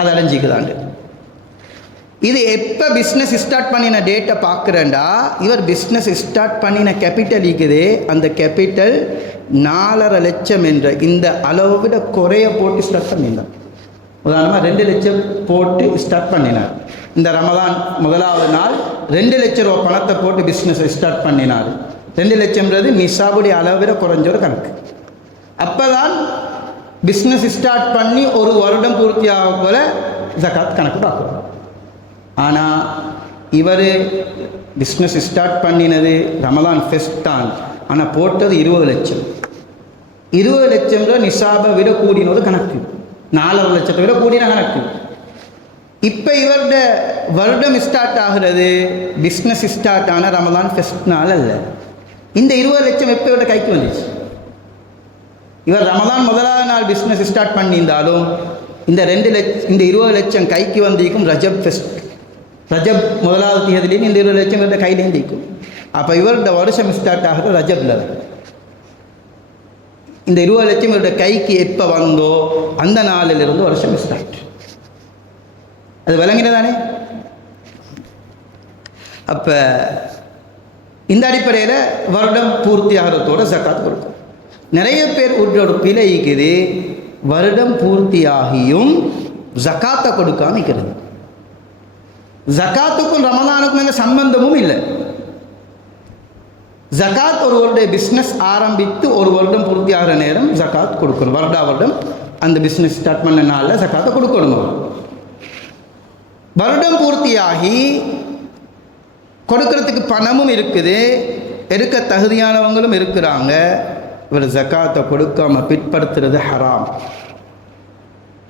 அது அடைஞ்சிக்குதாண்டு. இது எப்போ பிஸ்னஸ் ஸ்டார்ட் பண்ணின டேட்டை பார்க்குறேன்டா, இவர் பிஸ்னஸ் ஸ்டார்ட் பண்ணின கேபிட்டல் இருக்குது. அந்த கேபிட்டல் 4,5 லட்சம் என்ற இந்த அளவை விட குறைய போட்டு ஸ்டார்ட் பண்ணினார். உதாரணமாக 2 லட்சம் போட்டு ஸ்டார்ட் பண்ணினார். இந்த ரமதான் முதலாவது நாள் 2 லட்சம் ரூபா பணத்தை போட்டு பிஸ்னஸ் ஸ்டார்ட் பண்ணினார். 2 லட்சம்ன்றது நிசாபுடைய அளவை விட குறைஞ்ச ஒரு கணக்கு. அப்போ தான் பிஸ்னஸ் ஸ்டார்ட் பண்ணி ஒரு வருடம் பூர்த்தியாக போல ஜக்காத் கணக்கு பார்க்கணும். ஆனால் இவர் பிஸ்னஸ் ஸ்டார்ட் பண்ணினது ரமலான் ஃபெஸ்ட் தான். ஆனால் போட்டது 20 லட்சம். 20 லட்சம் நிசாபை விட கூடின ஒரு கணக்கு, 4,5 லட்சத்தை விட கூடின கணக்கு. இப்போ இவருடைய வருடம் ஸ்டார்ட் ஆகிறது பிஸ்னஸ் ஸ்டார்ட் ஆன ரமலான் ஃபெஸ்ட்னால அல்ல. இந்த 20 லட்சம் எப்போ இவருடைய கைக்கு வந்துச்சு? இவர் ரமலான் முதலாவது நாள் பிஸ்னஸ் ஸ்டார்ட் பண்ணியிருந்தாலும் இந்த 20 லட்சம் கைக்கு வந்திருக்கும் ரஜப் ஃபெஸ்ட். ரஜப் 1வது தேதியிலேயும் இந்த 20 லட்சம் இவருடைய கையிலேயும் நிற்கும். அப்போ இவருடைய வருஷம் ஸ்டார்ட் ஆகிற ரஜப்ல. இந்த 20 லட்சம் இவருடைய கைக்கு எப்போ வந்தோ அந்த நாளிலிருந்து வருஷம் ஸ்டார்ட். அது விளங்கினதானே? அப்போ இந்த அடிப்படையில் வருடம் பூர்த்தி ஆகிறதோட ஜக்காத் கொடுக்கும். நிறைய பேர் ஒரு பிழை இருக்குது, வருடம் பூர்த்தியாகியும் ஜக்காத்தை கொடுக்காம இருக்கிறது. ஜக்காத்துக்கும் ரமலானுக்கும் எந்த சம்பந்தமும் இல்லை. ஜக்காத் ஒருவருடைய பிஸ்னஸ் ஆரம்பித்து ஒரு வருடம் பூர்த்தி ஆகிற நேரம் ஜக்காத் கொடுக்கணும். வருடம் அந்த பிஸ்னஸ் ஸ்டார்ட் பண்ண நாளில் ஜக்காத்தை கொடுக்கணும். வருடம் பூர்த்தியாகி கொடுக்கறதுக்கு பணமும் இருக்குது, எடுக்க தகுதியானவங்களும் இருக்கிறாங்க. இவர் ஜக்காத்தை கொடுக்காம பிற்படுத்துறது ஹராம்.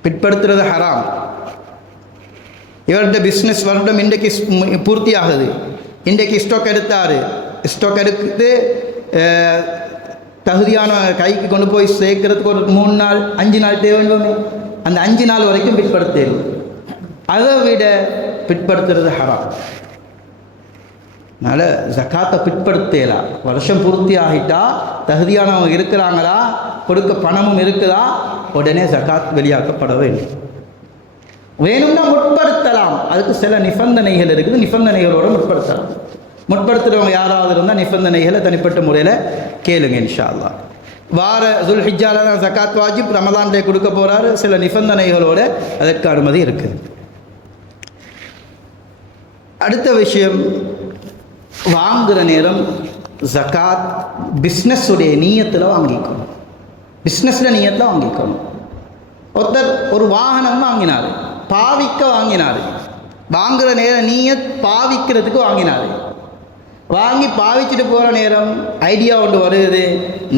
பிற்படுத்துறது ஹராம். இவருடைய பிஸ்னஸ் வருடம் இன்றைக்கு பூர்த்தி ஆகுது, இன்றைக்கு ஸ்டாக் எடுத்தார், ஸ்டாக் எடுத்து தகுதியான கைக்கு கொண்டு போய் சேர்க்கறதுக்கு ஒரு 3 நாள் 5 நாள் தேவைன்னு, அந்த 5 நாள் வரைக்கும் பிற்படுத்தணும். அதை விட பிற்படுத்துறது ஹராம். அதனால் ஜக்காத்தை பிற்படுத்தலாம். வருஷம் பூர்த்தி ஆகிட்டா தகுதியானவங்க இருக்கிறாங்களா, கொடுக்க பணமும் இருக்குதா, உடனே ஜக்காத் வெளியாக்கப்பட வேண்டும். வேணும்னா முற்படுத்தலாம், அதுக்கு சில நிபந்தனைகள் இருக்குது, நிபந்தனைகளோடு முற்படுத்தலாம். முற்படுத்துகிறவங்க யாராவது இருந்தால் நிபந்தனைகளை தனிப்பட்ட முறையில் கேளுங்க இன்ஷா அல்லாஹ். வார துல்ஹிஜ்ஜால தான் ஜக்காத் வாஜிப், ரமலான்லே கொடுக்க போகிறாரு, சில நிபந்தனைகளோடு அதற்கு அனுமதி இருக்குது. அடுத்த விஷயம், வாங்குகிற நேரம் ஜக்காத் பிஸ்னஸுடைய நீயத்தில் வாங்கிக்கணும். பிஸ்னஸில் நீயத்தில் வாங்கிக்கணும். ஒருத்தர் ஒரு வாகனம் வாங்கினார், பாவிக்க வாங்கினார். வாங்குகிற நேரம் நீயத் பாவிக்கிறதுக்கு வாங்கினார். வாங்கி பாவிச்சுட்டு போகிற நேரம் ஐடியா ஒன்று வருது,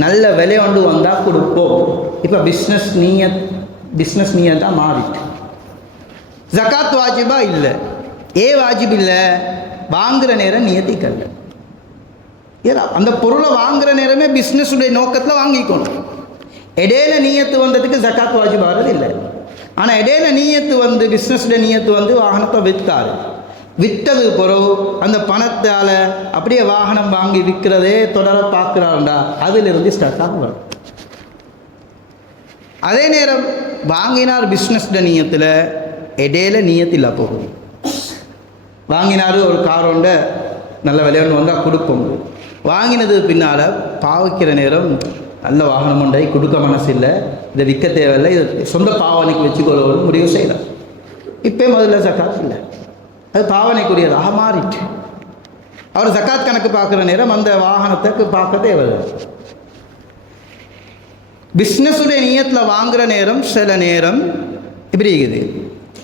நல்ல விலை ஒன்று வந்தால் கொடுப்போம். இப்போ பிஸ்னஸ் நீயத்தாக மாறிட்டு. ஜக்காத் வாஜிபா இல்லை, வாஜிப் இல்லை, வாங்குகிற நேரம் நியத்திக்கல்ல. ஏதா அந்த பொருளை வாங்குகிற நேரமே பிஸ்னஸுடைய நோக்கத்தில் வாங்கிக்கணும். இடையில நீயத்து வந்ததுக்கு ஜக்காத் வாஜிப் ஆகிறது இல்லை. ஆனால் இடையில நீயத்து வந்து பிஸ்னஸுடைய நீயத்து வந்து வாகனத்தை விற்றாரு, விற்றது பிறகு அந்த பணத்தால் அப்படியே வாகனம் வாங்கி விற்கிறதே தொடர பார்க்குறாருண்டா, அதிலிருந்து ஸ்டார்ட் ஆக வரும். அதே நேரம் வாங்கினார் பிஸ்னஸுடைய நீயத்தில், இடையில நீயத்தில் போகும். வாங்கினார் ஒரு கார் ஒன்றை நல்ல விலையொன்று வந்தால் கொடுப்போம். வாங்கினது பின்னால் பாவிக்கிற நேரம் நல்ல வாகனம் ஒன்றை கொடுக்க மனசு இல்லை, இதை விற்க தேவையில்லை, இதை சொந்த பாவனைக்கு வச்சுக்கொள்ள முடிவு செய்யலாம். இப்போ முதல்ல ஜக்காத் இல்லை, அது பாவனைக்குரியதாக மாறிட்டு. அவர் ஜக்காத் கணக்கு பார்க்குற நேரம் அந்த வாகனத்துக்கு பார்க்க தேவையில்லை. பிஸ்னஸுடைய நியத்தில் வாங்குகிற நேரம் சில நேரம் இப்படி இருக்குது.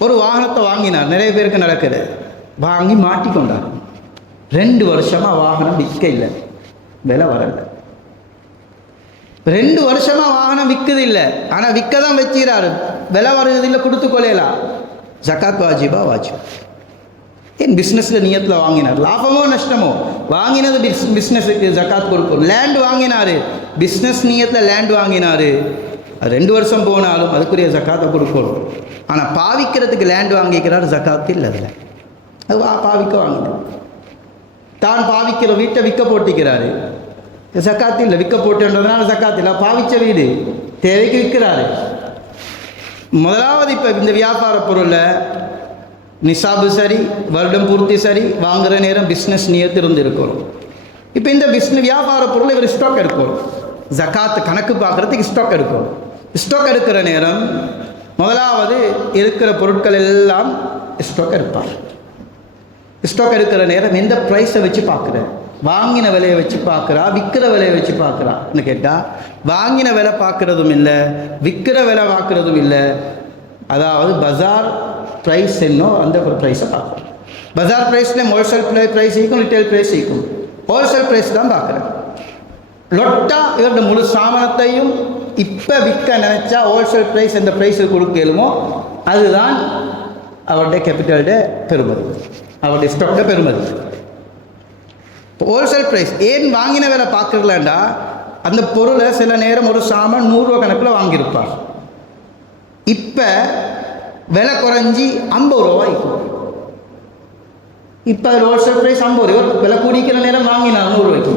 ஒரு வாகனத்தை வாங்கினார், நிறைய பேருக்கு நடக்குது, வாங்கி மாட்டிக்கொண்டார். 2 வருஷமாக வாகனம் விற்க இல்லை, விலை வரல. 2 வருஷமாக வாகனம் விற்குது இல்லை, ஆனால் விற்க தான் வச்சுக்கிறாரு, விலை வருது இல்லை, கொடுத்து கொள்ளையலாம். ஜக்காத் வாஜிபா? வாஜிப். ஏன் பிஸ்னஸில் நியத்தில் வாங்கினார், லாபமோ நஷ்டமோ வாங்கினது பிஸ்னஸுக்கு ஜக்காத் கொடுக்கும். லேண்ட் வாங்கினார், பிஸ்னஸ் நியத்தில் லேண்ட் வாங்கினார், 2 வருஷம் போனாலும் அதுக்குரிய ஜக்காத்தை கொடுக்கணும். ஆனால் பாவிக்கிறதுக்கு லேண்ட் வாங்கிக்கிறார், ஜக்காத் இல்லை அதில். அது பாவிக்க வாங்கினார். தான் பாவிக்கிற வீட்டை விற்க போட்டிக்கிறாரு, ஜக்காத் இல்லை. விற்க போட்டுன்றதுனால ஜக்காத் இல்லை, பாவிச்ச வீடு தேவைக்கு விற்கிறாரு. முதலாவது இப்போ இந்த வியாபார பொருளில் நிசாபு சரி, வருடம் பூர்த்தி சரி, வாங்குகிற நேரம் பிஸ்னஸ் நியத்து இருந்து இருக்கணும். இப்போ இந்த வியாபார பொருள் இவர் ஸ்டாக் எடுக்கணும். ஜக்காத்து கணக்கு பார்க்குறதுக்கு ஸ்டாக் எடுக்கணும். ஸ்டாக் எடுக்கிற நேரம் முதலாவது இருக்கிற பொருட்கள் எல்லாம் ஸ்டாக் எடுப்பார். ஸ்டாக் எடுக்கிற நேரம் எந்த ப்ரைஸை வச்சு பார்க்குற, வாங்கின விலையை வச்சு பார்க்குறா, விற்கிற விலையை வச்சு பார்க்குறான்னு கேட்டால், வாங்கின விலை பார்க்குறதும் இல்லை, விற்கிற விலை பார்க்குறதும் இல்லை. அதாவது பஜார் ப்ரைஸ் என்னோ அந்த ஒரு ப்ரைஸை பார்க்குறேன். பஜார் ப்ரைஸில் ஹோல்சேல் ப்ரைஸ் இருக்கும், ரிட்டெயில் ப்ரைஸ் இருக்கும். ஹோல்சேல் ப்ரைஸ் தான் பார்க்குறேன். லொட்டா இவருடைய முழு சாமானத்தையும் இப்போ விற்க நினச்சா ஹோல்சேல் ப்ரைஸ் எந்த ப்ரைஸில் கொடுக்கலுமோ அதுதான் அவருடைய கேபிட்டலுடைய பெறுமதி, அவருடைய ஸ்டாக்கோட பெறுமதி. ஹோல்சேல் ப்ரைஸ் ஏன் வாங்கின வேலை பார்க்குறலாண்டா, அந்த பொருளை சில நேரம் ஒரு சாமான் 100 ரூபா கணக்கில் வாங்கியிருப்பார். இப்போ விலை குறைஞ்சி 50 ரூபாய்க்கும். இப்போ ஹோல்சேல் ப்ரைஸ் 50. இவர் விலை கூடிக்கிற நேரம் வாங்கினார் 100 ரூபாய்க்கு.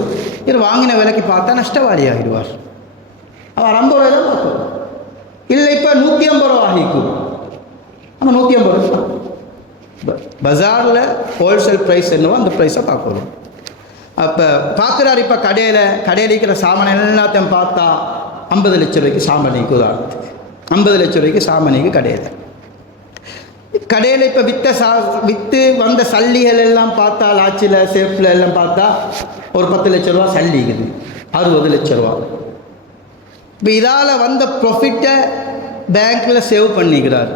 இவர் வாங்கின விலைக்கு பார்த்தா நஷ்டவாளி ஆகிடுவார். அவர் 50 ரூபாய் தான் பார்க்கணும். இல்லை இப்போ 150 ரூபா ஆகிக்கும். நம்ம 150 ரூபா பஜாரில் ஹோல்சேல் ப்ரைஸ் என்னவோ அந்த ப்ரைஸை பார்க்கணும். அப்போ பார்க்குறாரு. இப்போ கடையில் இருக்கிற சாமான் எல்லாத்தையும் பார்த்தா 50 லட்சம் ரூபாய்க்கு சாமானிக்கு, உதாரணத்துக்கு 50 லட்சம் ரூபாய்க்கு சாமானிக்கு கடையில் இப்போ விற்று வந்த சல்லிகள் எல்லாம் பார்த்தா லாட்சியில் சேஃபில் எல்லாம் பார்த்தா ஒரு 10 லட்ச ரூபா சல்லிக்குது, 60 லட்ச ரூபா. இப்போ இதால் வந்த ப்ராஃபிட்டை பேங்க்கில் சேவ் பண்ணிக்கிறார்.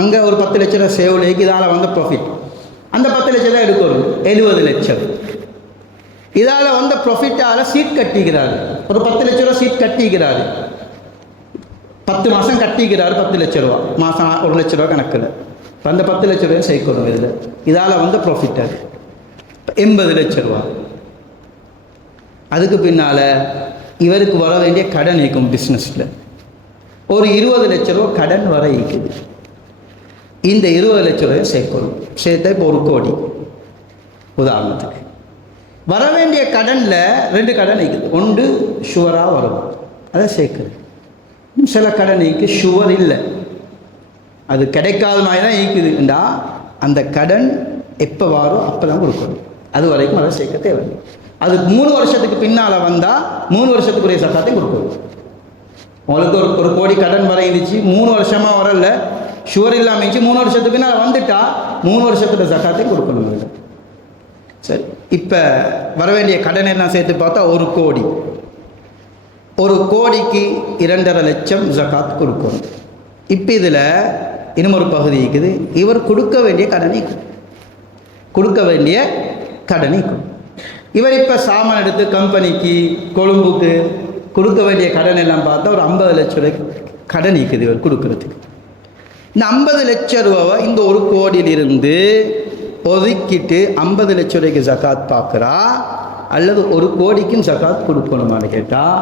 அங்கே ஒரு 10 லட்ச ரூபா சேவ்லேக்கு இதால் வந்த ப்ராஃபிட், அந்த 10 லட்சம் தான் எடுக்கணும், 70 லட்சம். இதால் வந்த ப்ராஃபிட்டால் சீட் கட்டிக்கிறார். ஒரு 10 லட்ச ரூபா சீட் கட்டிக்கிறார். 10 மாதம் கட்டிக்கிறார் 10 லட்ச ரூபா, மாதம் 1 லட்ச ரூபா கணக்கில். அந்த 10 லட்ச ரூபாயும் சேர்க்கணும். இதால் வந்த ப்ராஃபிட் அது 80 லட்ச ரூபா. அதுக்கு பின்னால் இவருக்கு வர வேண்டிய கடன் இருக்கும். பிஸ்னஸில் ஒரு 20 லட்ச ரூபா கடன் வர இருக்குது. இந்த 20 லட்ச ரூபாயை சேர்க்கணும். சேர்த்தா இப்போ 1 கோடி உதாரணத்துக்கு. வர வேண்டிய கடனில் 2 கடன் இருக்குது. ஒன்று ஷுவராக வரும், அதை சேர்க்குது. சில கடன் இருக்கு ஷுவர் இல்லை, அது கிடைக்காத மாதிரி தான் இருக்குதுண்டா அந்த கடன் எப்போ வரும் அப்போ தான் கொடுக்கணும். அது வரைக்கும் அதை சேர்க்க தேவையில்லை. அது 3 வருஷத்துக்கு பின்னால் வந்தால் 3 வருஷத்துக்குரிய சக்காத்தையும் கொடுக்கணும். உங்களுக்கு ஒரு கோடி கடன் வர இருந்துச்சு, 3 வருஷமாக வரல, ஷுவர் இல்லாமல் இருந்துச்சு, 3 வருஷத்துக்கு பின்னால் வந்துட்டா 3 வருஷத்துக்கு சக்காத்தையும் கொடுக்கணும். சரி, இப்போ வர வேண்டிய கடன் எல்லாம் சேர்த்து பார்த்தா 1 கோடி. 1 கோடிக்கு 2.5 லட்சம் ஜகாத் கொடுக்கணும். இப்போ இதில் இன்னொரு பகுதி இருக்குது. இவர் கொடுக்க வேண்டிய கடனை இவர் இப்போ சாமான் எடுத்து கம்பெனிக்கு கொழும்புக்கு கொடுக்க வேண்டிய கடன் எல்லாம் பார்த்தா ஒரு 50 லட்ச ரூபாய்க்கு கடன் இருக்குது இவர் கொடுக்கறதுக்கு. இந்த 50 லட்ச ரூபாவை இந்த 1 கோடியிலிருந்து ஒதுக்கிட்டு 50 லட்ச ரூபாய்க்கு ஜகாத் பார்க்குறா அல்லது 1 கோடிக்கும் ஜகாத் கொடுக்கணுமான்னு கேட்டால்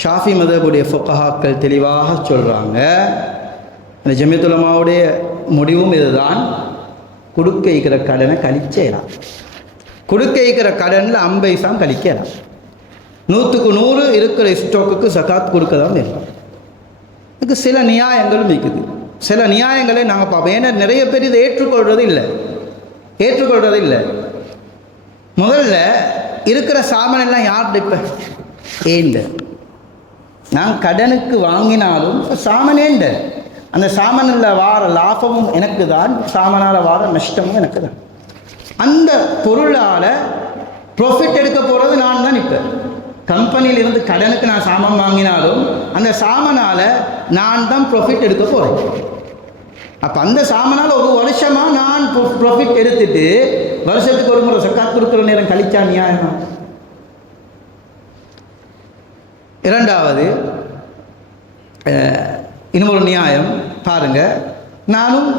ஷாஃபி மதபுடைய ஃபுகஹாக்கள் தெளிவாக சொல்கிறாங்க. அந்த ஜமியத்துல் உலமாவுடைய முடிவும் இதுதான். கொடுக்க இருக்கிற கடனை கழிச்சேலாம். கொடுக்க இருக்கிற கடனில் 50 பைசா கழிக்கலாம். 100க்கு 100 இருக்கிற ஸ்டாக்குக்கு ஜகாத் கொடுக்க தான் வேணும். இதுக்கு சில நியாயங்களும் இருக்குது. சில நியாயங்களை நாங்கள் பார்ப்போம். ஏன்னா நிறைய பேர் இதை ஏற்றுக்கொள்வது இல்லை. முதல்ல இருக்கிற சாமான் எல்லாம் யார்கிட்ட இப்போ ஏண்ட நான் கடனுக்கு வாங்கினாலும் சாமானேண்ட அந்த சாமானில் வார லாபமும் எனக்கு தான், சாமானால் வார நஷ்டமும் எனக்கு தான். அந்த பொருளால் ப்ராஃபிட் எடுக்க போகிறது நான் தான். இப்போ கம்பெனியிலிருந்து கடனுக்கு நான் சாமான் வாங்கினாலும் அந்த சாமானால் நான் தான் ப்ராஃபிட் எடுக்க போகிறேன். அப்போ அந்த சாமானால் 1 வருஷமாக நான் ப்ராஃபிட் எடுத்துட்டு வருஷத்துக்கு ஒரு முறை சக்காத் கொடுக்குற நேரம் கழிச்சா நியாயமா? இரண்டாவது இன்னொரு நியாயம் பாருங்கள். நானும்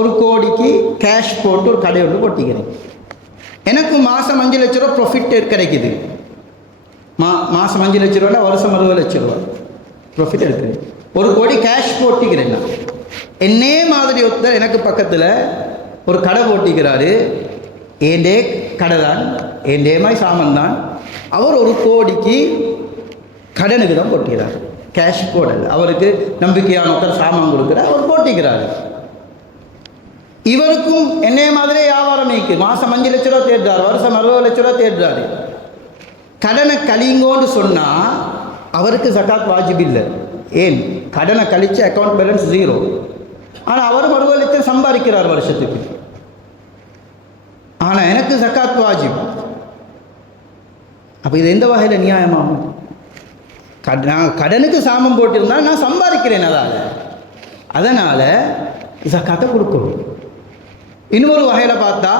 1 கோடிக்கு கேஷ் போட்டு ஒரு கடை ஒன்று போட்டிக்கிறேன். எனக்கு மாதம் 5 லட்ச ரூபா ப்ராஃபிட் கிடைக்குது. மாதம் 5 லட்ச ரூபா, வருஷம் 60 லட்ச ரூபா ப்ராஃபிட் எடுக்கிறேன். 1 கோடி கேஷ் போட்டிக்கிறேன். நான் என்னே மாதிரி ஒருத்தர் எனக்கு பக்கத்தில் ஒரு கடை போட்டிக்கிறாரு. ஏண்டே கடை தான், ஏண்டேமாய் சாமான் தான். அவர் 1 கோடிக்கு கடனுக்கு தான் போட்டிக்கிறார், கேஷ் போடலை. அவருக்கு நம்பிக்கையான ஒருத்தர் சாமான் கொடுக்குறார், அவர் போட்டிக்கிறார். இவருக்கும் என்னே மாதிரி வியாபாரம் இருக்குது. மாதம் 5 லட்ச ரூபா தேடுறாரு, வருஷம் 60 லட்ச ரூபா தேடுறாரு. கடனை கழிங்கோன்னு சொன்னால் அவருக்கு ஜகாத் வாஜிப் இல்லை. ஏன்? கடனை கழித்து அக்கௌண்ட் பேலன்ஸ் 0. ஆனால் அவரும் 60 லட்சம் சம்பாதிக்கிறார் வருஷத்துக்கு. ஆனால் எனக்கு ஜகாத் வாஜிப். அப்போ இது எந்த வகையில் நியாயமாகும்? நான் கடனுக்கு சாமம் போட்டிருந்தால் நான் சம்பாதிக்கிறேன், அதனால் ஜகாத்தை கொடுக்கணும். இன்னொரு வகையில் பார்த்தா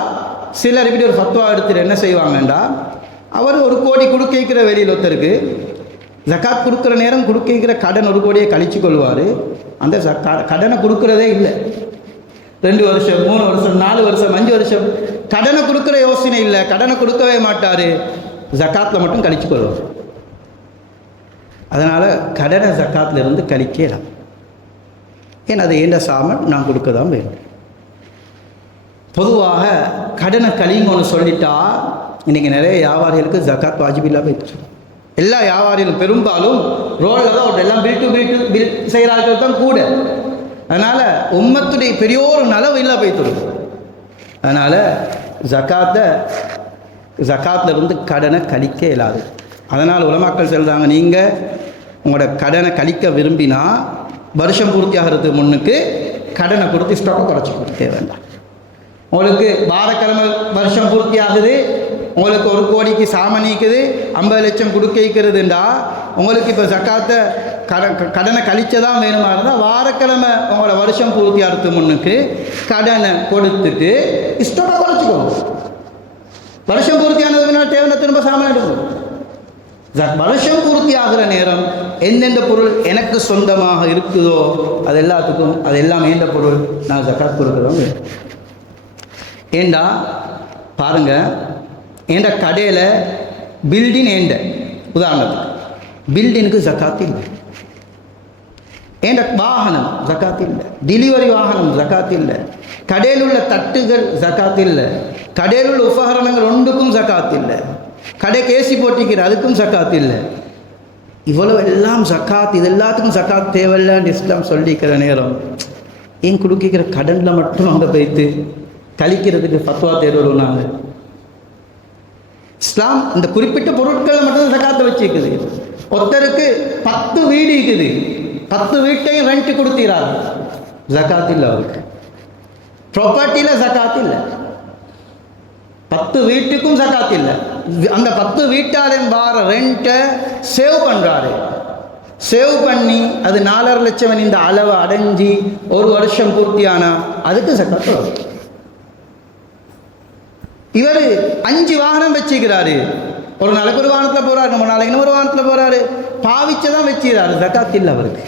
சிலர் இப்படி ஒரு ஃபத்வா எடுத்துட்டு என்ன செய்வாங்கண்டா, அவர் 1 கோடி கொடுக்கிற வெளியில் ஒருத்தருக்கு ஜகாத் கொடுக்குற நேரம் கொடுக்கிற கடன் 1 கோடியை கழிச்சு கொள்வார். அந்த கடனை கொடுக்குறதே இல்லை. 2 வருஷம் 3 வருஷம் 4 வருஷம் 5 வருஷம் கடனை கொடுக்குற யோசனை இல்லை, கடனை கொடுக்கவே மாட்டார், ஜகாத்தில் மட்டும் கழிச்சு கொள்வார். அதனால் கடனை ஜகாத்தில் இருந்து கழிக்கலாம். ஏன்னா அது ஏண்ட சாமான் நான் கொடுக்க தான் வேணும். பொதுவாக கடனை கழிங்கன்னு சொல்லிட்டா இன்றைக்கி நிறைய வியாபாரிகளுக்கு ஜக்காத் வாஜிபில்லா போயிடுச்சு. எல்லா வியாபாரிகளும் பெரும்பாலும் ரோலில் தான் எல்லாம் பில் செய்கிறார்கள் தான் கூட. அதனால் உம்மத்துடைய பெரியோரு நலவு இல்லை போய்த்துருது. அதனால் ஜக்காத்தில் இருந்து கடனை கழிக்க இயலாது. அதனால் உலமாக்கள் சொல்கிறாங்க, நீங்கள் உங்களோட கடனை கழிக்க விரும்பினா வருஷம் பூர்த்தி ஆகிறதுக்கு முன்னுக்கு கடனை கொடுத்து ஸ்டாக்கை குறைச்சி கொடுக்க வேண்டாம். உங்களுக்கு வாரக்கிழமை வருஷம் பூர்த்தி ஆகுது, உங்களுக்கு 1 கோடிக்கு சாமணிக்குது, 50 லட்சம் கொடுக்க வைக்கிறதுண்டா உங்களுக்கு இப்போ ஜக்காத்தை கடனை கழிச்சதான் வேணுமா இருந்தால் வாரக்கிழமை உங்களோட வருஷம் பூர்த்தி ஆகிறதுக்கு முன்னுக்கு கடனை கொடுத்துட்டு ஸ்டாக்கை குறைச்சிக்கோங்க. வருஷம் பூர்த்தி ஆனதுனால தேவையான திரும்ப சாமான் எடுக்கும். வருஷம் பூர்த்தி ஆகிற நேரம் எந்தெந்த பொருள் எனக்கு சொந்தமாக இருக்குதோ அது எல்லாத்துக்கும் அது எல்லாம் எந்த பொருள் நான் ஜக்காத் கொடுக்குறோம். ஏண்டா பாருங்க, ஏண்ட கடையில் பில்டிங் ஏண்ட உதாரணத்துக்கு பில்டிங்க்கு ஜக்காத் இல்லை. ஏண்ட வாகனம் ஜக்காத் இல்லை, டெலிவரி வாகனம் ஜக்காத் இல்லை, கடையில் உள்ள தட்டுகள் ஜக்காத் இல்லை, கடையில் உள்ள உபகரணங்கள் ஒன்றுக்கும் ஜக்காத் இல்லை, கடைக்கு ஏசி போட்டிக்கிற அதுக்கும் ஜக்காத் இல்லை. இவ்வளவு எல்லாம் ஜக்காத், இது எல்லாத்துக்கும் ஜக்காத் தேவையில்லைன்னு இஸ்லாம் சொல்லிக்கிற நேரம் ஏன் கொடுக்கிற கடனில் மட்டும் அங்கே போய்த்து கழிக்கிறதுக்கு ஃபத்வா தேர்வு நாங்கள் இஸ்லாம் இந்த குறிப்பிட்ட பொருட்களை மட்டும் ஜக்காத்தை வச்சுக்குது. ஒருத்தருக்கு 10 வீடு இருக்குது, 10 வீட்டையும் ரெண்ட் கொடுத்தீரார், ஜக்காத் இல்லை அவருக்கு. ப்ராப்பர்ட்டியில் ஜக்காத் இல்லை, 10 வீட்டுக்கும் ஜக்காத் இல்லை. அந்த 10 வீட்டாரின் வார ரெண்ட்டை சேவ் பண்ணுறாரு, சேவ் பண்ணி அது 4.5 லட்சம் இந்த அளவை அடைஞ்சி 1 வருஷம் பூர்த்தியானா அதுக்கு ஜக்காத் வரும். இவர் 5 வாகனம் வச்சுக்கிறாரு, ஒரு நாளைக்கு ஒரு வாகனத்தில் போகிறாரு, நம்ம நாளைக்கு இன்னொரு வாகனத்தில் போகிறாரு, பாவிச்சதான் வச்சுக்கிறாரு, ஜக்காத் இல்லை அவருக்கு.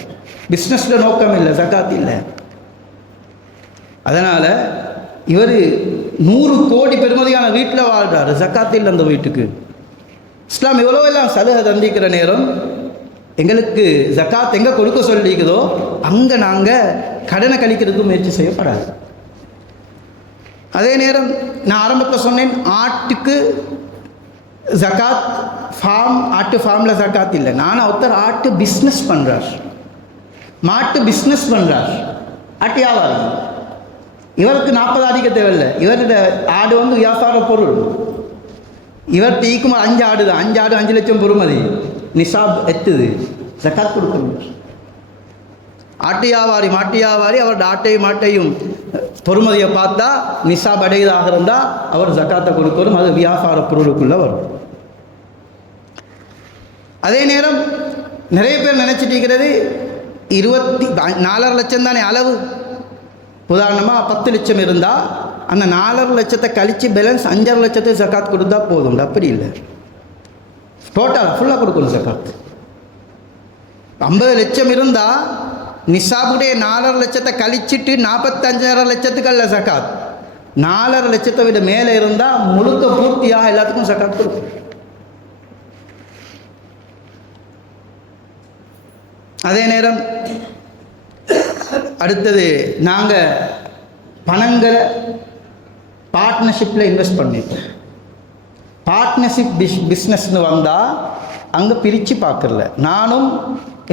பிஸ்னஸில் நோக்கம் இல்லை, ஜக்காத் இல்லை. அதனால் இவர் 100 கோடி பெருமதியான வீட்டில் வாழ்கிறாரு, ஜக்காத் இல்லை அந்த வீட்டுக்கு. இஸ்லாம் இவ்வளோ எல்லாம் சலுகை தந்திக்கிற நேரம் எங்களுக்கு ஜக்காத் எங்கே கொடுக்க சொல்லிக்குதோ அங்கே நாங்கள் கடனை கழிக்கிறதுக்கு முயற்சி செய்யப்படாது. அதே நேரம் நான் ஆரம்பத்தில் சொன்னேன், ஆட்டுக்கு ஜக்காத் ஆட்டு ஃபார்மில் ஜக்காத் இல்லை. நான் ஒருத்தர் ஆட்டு பிஸ்னஸ் பண்ணுறார், மாட்டு பிஸ்னஸ் பண்ணுறார், ஆட்டு வியாபாரி. இவருக்கு 40 அடிக்க தேவையில்லை, இவரோட ஆடு வியாபார பொருள். இவர் டீக்கும் 5 ஆடு தான், 5 ஆடு 5 லட்சம் பொறுமதி, நிசாப் எத்துது, ஜக்காத் கொடுக்கணும். ஆட்டு வியாபாரி மாட்டு வியாபாரி அவரோட ஆட்டையும் மாட்டையும் பொறுமதியை பார்த்தா நிசாப் அடையதாக இருந்தால் அவர் ஜக்காத்தை கொடுக்கணும், அது வியாபார பொருளுக்குள்ளே வரும். அதே நேரம் நிறைய பேர் நினச்சிட்டு இருக்கிறது 4.5 லட்சம் தானே அளவு. உதாரணமாக 10 லட்சம் இருந்தால் அந்த 4.5 லட்சத்தை கழித்து பேலன்ஸ் 5.5 லட்சத்தை ஜக்காத் கொடுத்தா போதும். அப்படி இல்லை, டோட்டலாக ஃபுல்லாக கொடுக்கணும் ஜக்காத். 50 லட்சம் இருந்தால் நிசாபுடைய 4.5 லட்சத்தை கழிச்சிட்டு 45.5 லட்சத்துக்கு அல்ல ஜக்காத். 4.5 லட்சத்தை விட மேலே இருந்தால் முழுக்க பூர்த்தியாக எல்லாத்துக்கும் ஜக்காத் கொடுக்கும். அதே நேரம் அடுத்தது நாங்கள் பணங்களை பார்ட்னர்ஷிப்பில் இன்வெஸ்ட் பண்ணிட்டோம். பார்ட்னர்ஷிப் பிஸ்னஸ்னு வந்தால் அங்கே பிரித்து பார்க்கல. நானும்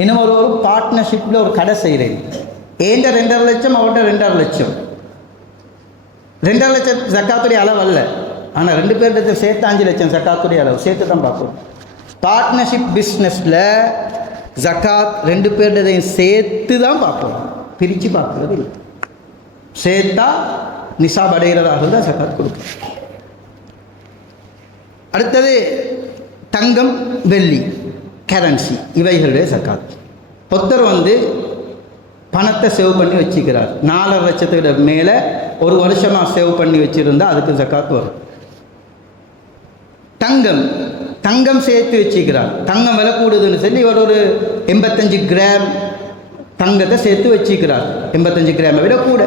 இன்னும் ஒரு பார்ட்னர்ஷிப்பில் ஒரு கடை செய்கிறேன். ஏண்ட 2.5 லட்சம் அவர்கிட்ட 2.5 லட்சம், 2.5 லட்சம் ஜக்காத்துடைய அளவு அல்ல, ஆனால் 2 பேர்கிட்ட சேர்த்து 5 லட்சம் ஜக்காத்துடைய அளவு சேர்த்து தான் பார்க்கணும். பார்ட்னர்ஷிப் பிஸ்னஸில் ஜக்காத் 2 பேர்கிட்டையும் சேர்த்து தான் பார்க்கணும், பிரித்து பார்க்கறது இல்லை. சேர்த்தா நிசாப் அடைகிறதாக இருந்தால் ஜக்காத் கொடுக்கும். அடுத்தது தங்கம் வெள்ளி கரன்சி இவைகளுடைய ஜக்காத். ஒருத்தர் பணத்தை சேவ் பண்ணி வச்சுக்கிறார், 4.5 லட்சத்தை விட மேலே ஒரு வருஷமாக சேவ் பண்ணி வச்சுருந்தால் அதுக்கு ஜக்காத் வரும். தங்கம் சேர்த்து வச்சுக்கிறார், தங்கம் விலை கூடுதுன்னு சொல்லி இவர் ஒரு 85 கிராம் தங்கத்தை சேர்த்து வச்சுக்கிறார், 85 கிராமை விட கூட.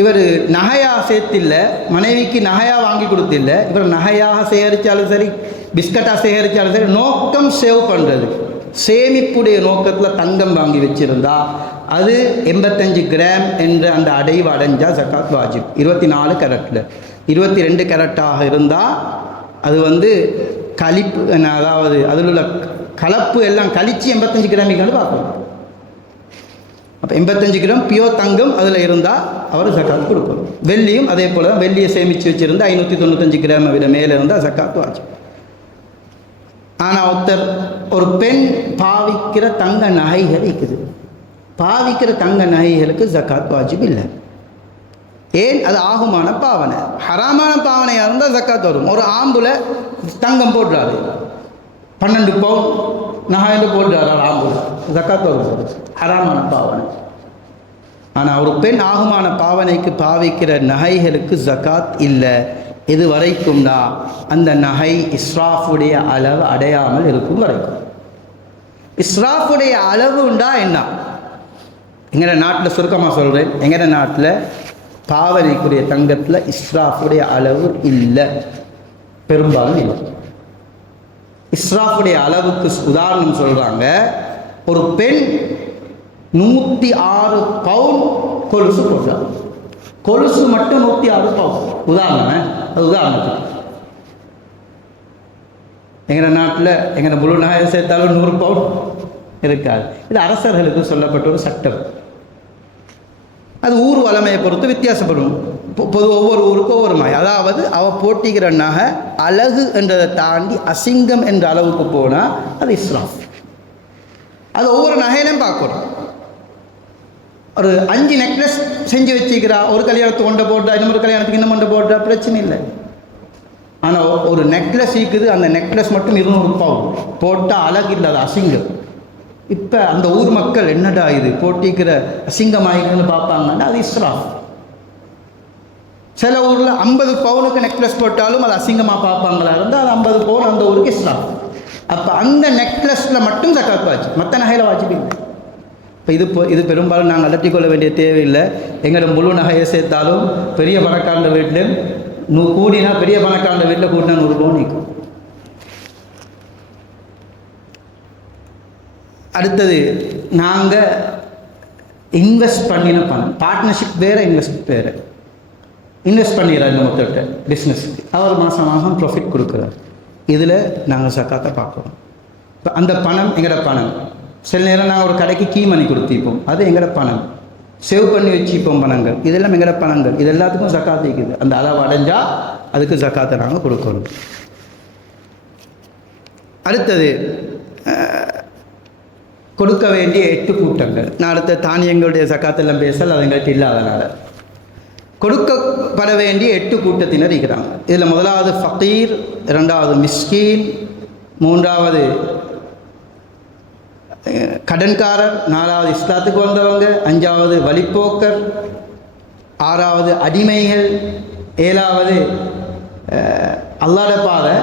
இவர் நகையாக சேர்த்தில்லை, மனைவிக்கு நகையாக வாங்கி கொடுத்தில்லை, இவர் நகையாக சேகரித்தாலும் சரி பிஸ்கட்டாக சேகரித்தாலும் சரி நோக்கம் சேவ் பண்ணுறது, சேமிப்புடைய நோக்கத்தில் தங்கம் வாங்கி வச்சுருந்தா அது 85 கிராம் என்ற அந்த அடைவு அடைஞ்சால் ஜக்காத் வாஜிப். 24 கேரட்டில் 22 கேரட்டாக இருந்தால் அது கழிப்பு, அதாவது அதில் உள்ள கலப்பு எல்லாம் கழித்து 85 கிராமிக்கான்னு பார்க்கணும். அப்போ 85 கிராம் பியோர் தங்கம் அதில் இருந்தால் அவர் ஜக்காத் கொடுக்கணும். வெள்ளியும் அதே போல் தான், வெள்ளியை சேமித்து வச்சுருந்து 595 கிராமை விட மேலே இருந்தால் ஜக்காத் வாஜிப். ஆனால் ஒரு பெண் பாவிக்கிற தங்க நகைகள் இருக்குது, பாவிக்கிற தங்க நகைகளுக்கு ஜக்காத் வாஜிப் இல்லை. ஏன்? அது ஆகுமான பாவனை. ஹராமான பாவனையாக இருந்தால் ஜக்காத் வரும். ஒரு ஆம்புல தங்கம் போடுறாரு, 12 பவுன் நகைன்னு போடுறாரு ஆம்புல, ஜக்காத் வரும், ஹராமான பாவனை. ஆனால் ஒரு பெண் ஆகுமான பாவனைக்கு பாவிக்கிற நகைகளுக்கு ஜக்காத் இல்லை. இது வரைக்கும்னா அந்த நகை இஸ்ராஃபுடைய அளவு அடையாமல் இருக்கும் வரைக்கும். இஸ்ராஃபுடைய அளவு உண்டா என்ன? எங்கட நாட்டில் சுருக்கமாக சொல்கிறேன், எங்கட நாட்டில் பாவனைக்குரிய தங்கத்தில் இஸ்ராஃபுடைய அளவு இல்லை, பெரும்பாலும் இல்லை. இஸ்ராஃபுடைய அளவுக்கு உதாரணம் சொல்கிறாங்க, ஒரு பெண் 106 பவுன் கொலுசு போடுறாங்க. கொலுசு மட்டும் 106 பவுன். உதாரணத்துக்கு எங்கள் நாட்டில் எங்கள் முழு நகை சேர்த்தாலும் 100 பவுன் இருக்காது. இது அரசர்களுக்கு சொல்லப்பட்ட ஒரு சட்டம். அது ஊர் வளமையை பொறுத்து வித்தியாசப்படும். ஒவ்வொரு ஊருக்கும் ஒவ்வொரு மாதிரி. அதாவது அவள் போட்டிக்கிற நகை அழகு என்றதை தாண்டி அசிங்கம் என்ற அளவுக்கு போனால் அது இஸ்ராஃப். அது ஒவ்வொரு நகையிலையும் பார்க்கணும். ஒரு 5 நெக்லஸ் செஞ்சு வச்சுக்கிறா, ஒரு கல்யாணத்துக்கு ஒன்றை போட்டா, இன்னொரு கல்யாணத்துக்கு இன்னும் ஒன்றை போட்டா பிரச்சனை இல்லை. ஆனால் ஒரு நெக்லஸ் இருக்குது, அந்த நெக்லஸ் மட்டும் 200 பவுன் போட்டால் அழகு இல்லை, அது அசிங்கம். இப்போ அந்த ஊர் மக்கள் என்னடா இது போட்டிக்கிற அசிங்கமாயின்னு பார்ப்பாங்கன்னா அது இஸ்ராஃப். சில ஊரில் 50 பவுனுக்கு நெக்லஸ் போட்டாலும் அது அசிங்கமாக பார்ப்பாங்களா இருந்தால் அது 50 பவுன் அந்த ஊருக்கு இஸ்ராஃப். அப்போ அந்த நெக்லஸில் மட்டும் ஜக்காத் வாஜிப், மற்ற நகையில் வாஜிப் இல்லை. இப்போ இது பெரும்பாலும் நாங்கள் அலட்டிக்கொள்ள வேண்டிய தேவையில்லை. எங்களோட முழு நகையை சேர்த்தாலும் பெரிய பணக்காரண்ட வீட்டில் கூடினா, பெரிய பணக்காரண்ட வீட்டில் கூட்டினா 100 பவுன் நிற்கும். அடுத்தது நாங்கள் இன்வெஸ்ட் பண்ணின பணம், பார்ட்னர்ஷிப் வேறு, இன்வெஸ்ட் வேறு. இன்வெஸ்ட் பண்ணிடுறாரு இந்த மொத்தத்தை பிஸ்னஸுக்கு, அவர் மாதம் மாதம் ப்ராஃபிட் கொடுக்குறார். இதில் நாங்கள் சக்காத்தை பார்க்குறோம். இப்போ அந்த பணம் எங்களோட பணம். சில நேரம் நாங்கள் ஒரு கடைக்கு கீ மணி கொடுத்திப்போம், அது எங்களோட பணம். சேவ் பண்ணி வச்சுப்போம் பணங்கள், இதெல்லாம் எங்களோட பணங்கள். இது எல்லாத்துக்கும் ஜக்காத் இருக்குது. அந்த அளவு அடைஞ்சால் அதுக்கு ஜக்காத்தை நாங்கள் கொடுக்கணும். அடுத்தது கொடுக்க வேண்டிய 8 கூட்டங்கள். நான் அடுத்த தானியங்களுடைய ஜக்காத்தெல்லாம் பேசல், அது எங்கள்கிட்ட இல்லாதனால. கொடுக்கப்பட வேண்டிய 8 கூட்டத்தினர் இருக்கிறாங்க. இதில் முதலாவது ஃபகீர், 2வது மிஸ்கீன், 3வது கடன்காரர், 4வது இஸ்லாத்துக்கு வந்தவங்க, 5வது வழிப்போக்கர், 6வது அடிமைகள், 7வது அல்லாஹ்வுடைய பாதை,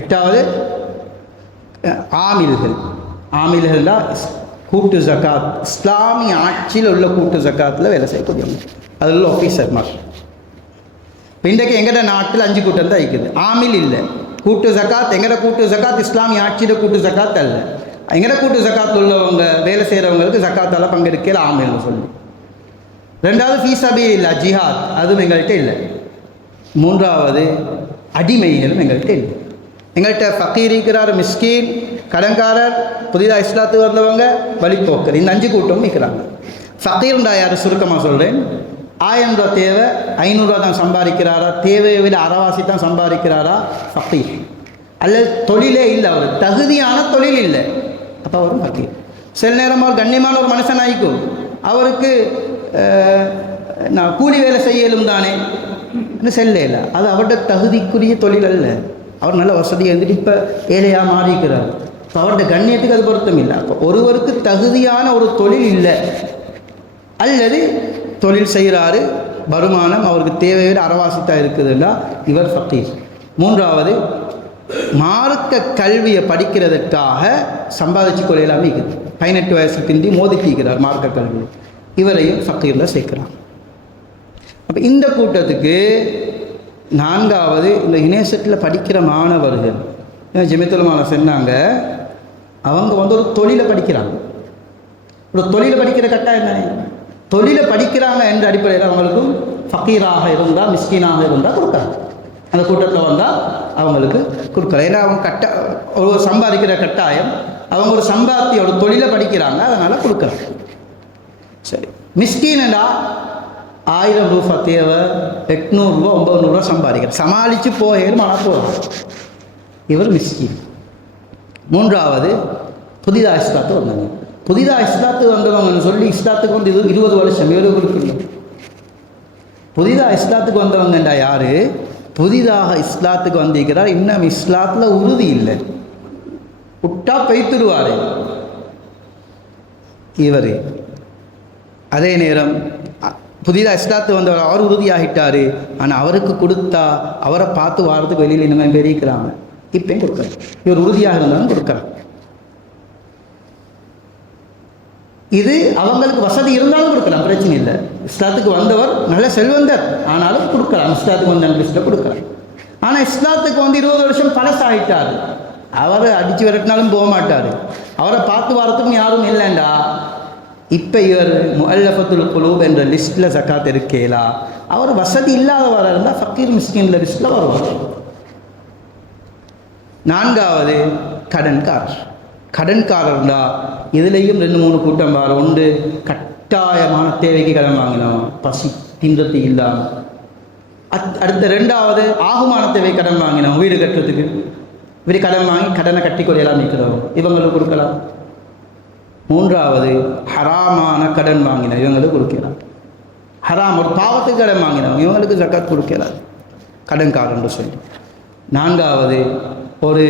8வது ஆமில்கள். ஆமில்கள்லாம் கூட்டு ஜக்காத், இஸ்லாமிய ஆட்சியில் உள்ள கூட்டு ஜக்காத்தில் வேலை செய்யக்கூடியவங்க, அதில் உள்ள ஆஃபீஸர் மாதிரி. இப்போ இன்றைக்கு எங்கட நாட்டில் 5 கூட்டம் தான் இருக்குது. ஆமில் இல்லை. கூட்டு ஜக்காத், எங்கட கூட்டு ஜக்காத் இஸ்லாமிய ஆட்சியில் கூட்டு ஜக்காத் அல்ல. எங்கட கூட்டு ஜக்காத் உள்ளவங்க வேலை செய்கிறவங்களுக்கு ஜக்காத்தால் பங்கெடுக்கல ஆமில்னு சொல்லி. 2வது ஃபீ சபீலில்லாஹ் ஜிஹாத், அதுவும் எங்கள்கிட்ட இல்லை. 3வது அடிமைகளும் எங்கள்கிட்ட இல்லை. எங்கள்கிட்ட ஃபகீர் இருக்கிறார், மிஸ்கீன், கடன்காரர், புதிதாக இஸ்லாத்துக்கு வந்தவங்க, வழிப்போக்கர், இந்த 5 கூட்டமும் இருக்கிறாங்க. ஃபகீர்ண்டா யார் சுருக்கமாக சொல்கிறேன், 1000 ரூபா தேவை, 500 ரூபா தான் சம்பாதிக்கிறாரா, தேவையை விட அரைவாசி தான் சம்பாதிக்கிறாரா, ஃபகீர். அல்லது தொழிலே இல்லை, அவர் தகுதியான தொழில் இல்லை, அப்போ அவரும் ஃபகீர். சில நேரம் அவர் கண்ணியமான ஒரு மனுஷன் ஆகிக்கும், அவருக்கு நான் கூலி வேலை செய்யலும் தானே செல்ல இல்லை, அது அவருடைய தகுதிக்குரிய தொழில் அல்ல. அவர் நல்ல வசதியாக இருந்துட்டு இப்போ ஏழையாக மாறிக்கிறார். இப்போ அவருடைய கண்ணியத்துக்கு அது பொருத்தம் இல்லை. அப்போ ஒருவருக்கு தகுதியான ஒரு தொழில் இல்லை, அல்லது தொழில் செய்கிறாரு, வருமானம் அவருக்கு தேவையோடு அறவாசித்தான் இருக்குதுன்னா இவர் ஃபகீர். 3வது மார்க்க கல்வியை படிக்கிறதுக்காக சம்பாதிச்சு கொள்ளையெல்லாமே இருக்குது. 18 வயசு பிந்தி மோதிக்கிறார் மார்க்க கல்வி, இவரையும் ஃபகீரில் சேர்க்கிறான். அப்போ இந்த கூட்டத்துக்கு 4வது இந்த யுனிவர்சிட்டியில் படிக்கிற மாணவர்கள், ஜமியத்துல் உலமா சொன்னாங்க, அவங்க ஒரு தொழிலை படிக்கிறாங்க. ஒரு தொழிலை படிக்கிற கட்டாயம் தானே. தொழிலை படிக்கிறாங்க என்ற அடிப்படையில் அவங்களுக்கும் ஃபக்கீராக இருந்தால் மிஸ்கீனாக இருந்தால் கொடுக்குறாங்க. அந்த கூட்டத்தில் வந்தால் அவங்களுக்கு கொடுக்குறாங்க. ஏன்னா அவங்க ஒரு சம்பாதிக்கிற கட்டாயம், அவங்க ஒரு சம்பாத்திய ஒரு தொழிலை படிக்கிறாங்க, அதனால் கொடுக்குறாங்க. சரி, மிஸ்கீனடா 1000 ரூபா தேவை, 800 ரூபா 900 ரூபா சம்பாதிக்கிற சமாளித்து போயிடும், ஆனால் போகிறோம், இவர் மிஸ்கீன். மூன்றாவது, புதிதாக இஸ்லாத்து வந்தாங்க. புதிதாக இஸ்லாத்து வந்தவங்கன்னு சொல்லி இஸ்லாத்துக்கு வந்து 20 வருஷம் இல்லை. புதிதாக இஸ்லாத்துக்கு வந்தவங்கண்டா யாரு? புதிதாக இஸ்லாத்துக்கு வந்திருக்கிறார், இன்னும் இஸ்லாத்தில் உறுதி இல்லை, விட்டா பெய்த்துடுவார் இவர். அதே நேரம் புதிதாக இஸ்லாத்து வந்தவர், அவர் உறுதியாகிட்டார், ஆனால் அவருக்கு கொடுத்தா அவரை பார்த்து வாரத்துக்கு வெளியில் இனிமேல் பெருக்கிறாங்க, இப்பயும் கொடுக்குறாங்க. இவர் உறுதியாக இருந்தாலும் கொடுக்குறாங்க. இது அவங்களுக்கு வசதி இருந்தாலும் கொடுக்கலாம், பிரச்சனை இல்லை. இஸ்லாத்துக்கு வந்தவர் நல்ல செல்வந்தர், ஆனாலும் கொடுக்கலாம், இஸ்லாத்துக்கு வந்த லிஸ்ட்டில் கொடுக்கலாம். ஆனால் இஸ்லாத்துக்கு வந்து 20 வருஷம் பழசாகிட்டார், அவரை அடித்து விரட்டினாலும் போக மாட்டார், அவரை பார்த்து வரத்துக்கும் யாரும் இல்லைண்டா, இப்போ இவர் முஅல்லஃபத்துல் குலூப் என்ற லிஸ்ட்டில் ஜக்காத் இருக்கேலா, அவர் வசதி இல்லாதவராக இருந்தால் ஃபக்கீர் மிஸ்கின் லிஸ்ட்டில் வருவார். நான்காவது, கடன்காரர்னா இதுலேயும் 2-3 கூட்டம் வார. ஒன்று, கட்டாயமான தேவைக்கு கடன் வாங்கினோம், பசி தின்றத்து இல்லாமல். அடுத்த 2வது, ஆகுமான தேவை கடன் வாங்கினோம், வீடு கட்டுறதுக்கு. வீடு கடன் வாங்கி கடனை கட்டி கொள்ளலாம் நிற்கிறோம், இவங்களுக்கு கொடுக்கலாம். 3வது, ஹராமான கடன் வாங்கினோம், இவங்களுக்கு கொடுக்கலாம். ஹராம் ஒரு பாவத்துக்கு கடன் வாங்கினோம், இவங்களுக்கு ஜக்காத் கொடுக்கலாம், கடன்காரன்னு சொல்லி. 4வது, ஒரு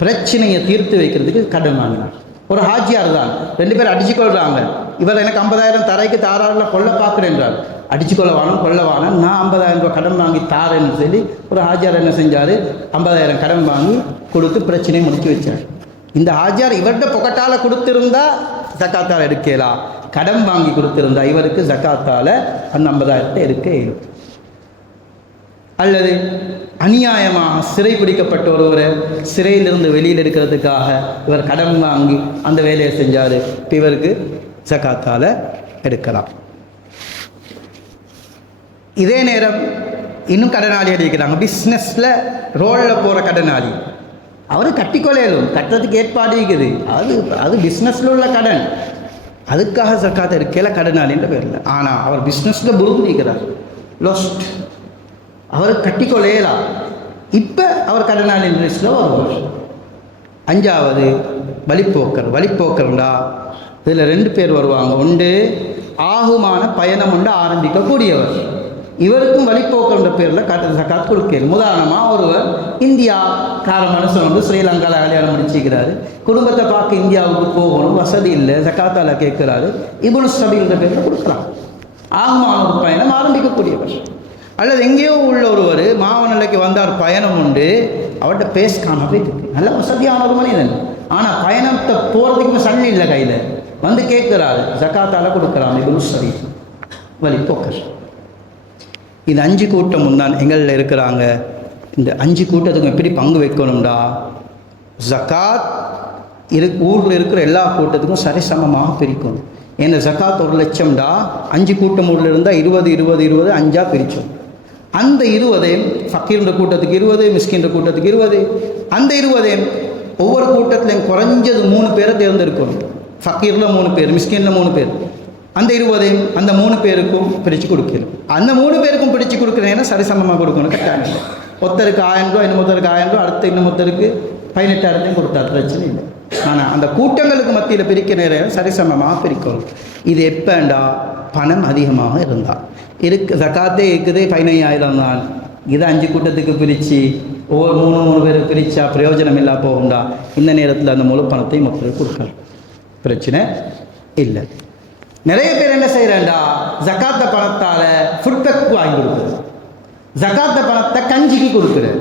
பிரச்சனையை தீர்த்து வைக்கிறதுக்கு கடன் வாங்கினார். ஒரு ஹாஜியார் தான், 2 பேர் அடிச்சுக்கொள்கிறாங்க, இவர் எனக்கு 50,000 தரைக்கு தாராள கொள்ள பார்க்குறேன்றார். அடிச்சுக்கொள்ள வானம் கொள்ள வானம், நான் 50,000 ரூபா கடன் வாங்கி தாரேன்னு சொல்லி ஒரு ஹாஜியார் என்ன செஞ்சார், 50,000 கடன் வாங்கி கொடுத்து பிரச்சனையை முடிச்சு வச்சார். இந்த ஹாஜியார் இவர்கிட்ட பொக்கட்டால் கொடுத்துருந்தா ஜக்காத்தால் எடுக்கலாம், கடன் வாங்கி கொடுத்துருந்தா இவருக்கு ஜக்காத்தால் அந்த 50,000 எடுக்க இயலும். அல்லது அநியாயமாக சிறை பிடிக்கப்பட்ட ஒருவரை சிறையிலிருந்து வெளியில் எடுக்கிறதுக்காக இவர் கடன் வாங்கி அந்த வேலையை செஞ்சார், இப்போ இவருக்கு ஜக்காத்தால் எடுக்கலாம். இதே நேரம் இன்னும் கடனாளி அடிக்கிறாங்க, பிஸ்னஸில் ரோலில் போகிற கடனாளி, அவர் கட்டிக்கொள்ளையிலும் கட்டுறதுக்கு ஏற்பாடு இருக்குது, அது பிஸ்னஸில் உள்ள கடன், அதுக்காக ஜக்காத் எடுக்கல கடனாளின்ற பேரில். ஆனால் அவர் பிஸ்னஸில் புரிஞ்சிக்கிறார், லொஸ்ட், அவர் கட்டிக்கொள்ளையலாம், இப்போ அவர் கடனாளி லிஸ்ட்டில் வருவார். 5வது, வழிப்போக்கர்ண்டா இதில் 2 பேர் வருவாங்க. ஒன்று, ஆகுமான பயணம் ஒன்று ஆரம்பிக்கக்கூடியவர், இவருக்கும் வழிப்போக்கர்ன்ற பேரில் ஜக்காத் கொடுக்கணும். உதாரணமாக ஒருவர் இந்தியாக்கார மனுஷன் வந்து ஸ்ரீலங்காவில் கல்யாணம் முடிச்சுக்கிறாரு, குடும்பத்தை பார்க்க இந்தியாவுக்கு போகணும், வசதி இல்லை, ஜக்காத்தால் கேட்குறாரு, இப்னு சபீல்ன்ற பேரில் கொடுக்கலாம். ஆகுமான ஒரு பயணம் ஆரம்பிக்கக்கூடியவர். அல்லது எங்கேயோ உள்ள ஒருவர் மாவனல்லைக்கு வந்தார், பயணம் உண்டு, அவர்கிட்ட பேசிக்காம போயிட்டு, நல்ல வசதியான ஒரு மனிதன், ஆனால் பயணத்தை போகிறதுக்கு சல்லி இல்லை கையில், வந்து கேட்குறாரு, ஜக்காத்தால் கொடுக்கலாம், இப்னு சபீல், வழிப்போக்கர். இது 5 கூட்டம் தான் எங்களில் இருக்கிறாங்க. இந்த 5 கூட்டத்துக்கும் எப்படி பங்கு வைக்கணும்டா, ஜக்காத் ஊரில் இருக்கிற எல்லா கூட்டத்துக்கும் சரிசமமாக பிரிக்கணும். ஏன்னா ஜக்காத் 1 லட்சம்டா, 5 கூட்டம் ஊரில் இருந்தால் 20 20 20 5ஆக பிரித்தோம். அந்த 20 ஃபக்கீர்ன்ற கூட்டத்துக்கு 20, மிஸ்கின்ற கூட்டத்துக்கு 20, அந்த 20 ஒவ்வொரு கூட்டத்திலையும் குறைஞ்சது 3 பேரை தேர்ந்தெடுக்கணும். ஃபக்கீரில் 3 பேர், மிஸ்கினில் 3 பேர், அந்த 20 அந்த 3 பேருக்கும் பிரித்து கொடுக்கணும். அந்த 3 பேருக்கும் பிரித்து கொடுக்குறேன்னா சரிசமமாக கொடுக்கணும், கட்டாயம். ஒருத்தருக்கு 1000 ரூபா, இன்னொருத்தருக்கு 1000 ரூபா, அடுத்த இன்னொருத்தருக்கு 18,000 கொடுத்தா பிரச்சனை இல்லை. ஆனால் அந்த கூட்டங்களுக்கு மத்தியில் பிரிக்க நேரம் சரிசமமாக பிரிக்கணும். இது எப்போண்டா பணம் அதிகமாக இருந்தால் ஜக்காத்தே இருக்குது 15,000 தான், இதை 5 கூட்டத்துக்கு பிரித்து ஒவ்வொரு 3 பேருக்கு பிரித்தா பிரயோஜனம் இல்லா போகும்டா. இந்த நேரத்தில் அந்த முழு பணத்தை மக்களுக்கு கொடுக்கலாம், பிரச்சனை இல்லை. நிறைய பேர் என்ன செய்கிறாண்டா, ஜக்காத்த பணத்தால் ஃபுட்பேக் வாங்கி கொடுக்குறது, ஜக்காத்த பணத்தை கஞ்சிக்கு கொடுக்குறது,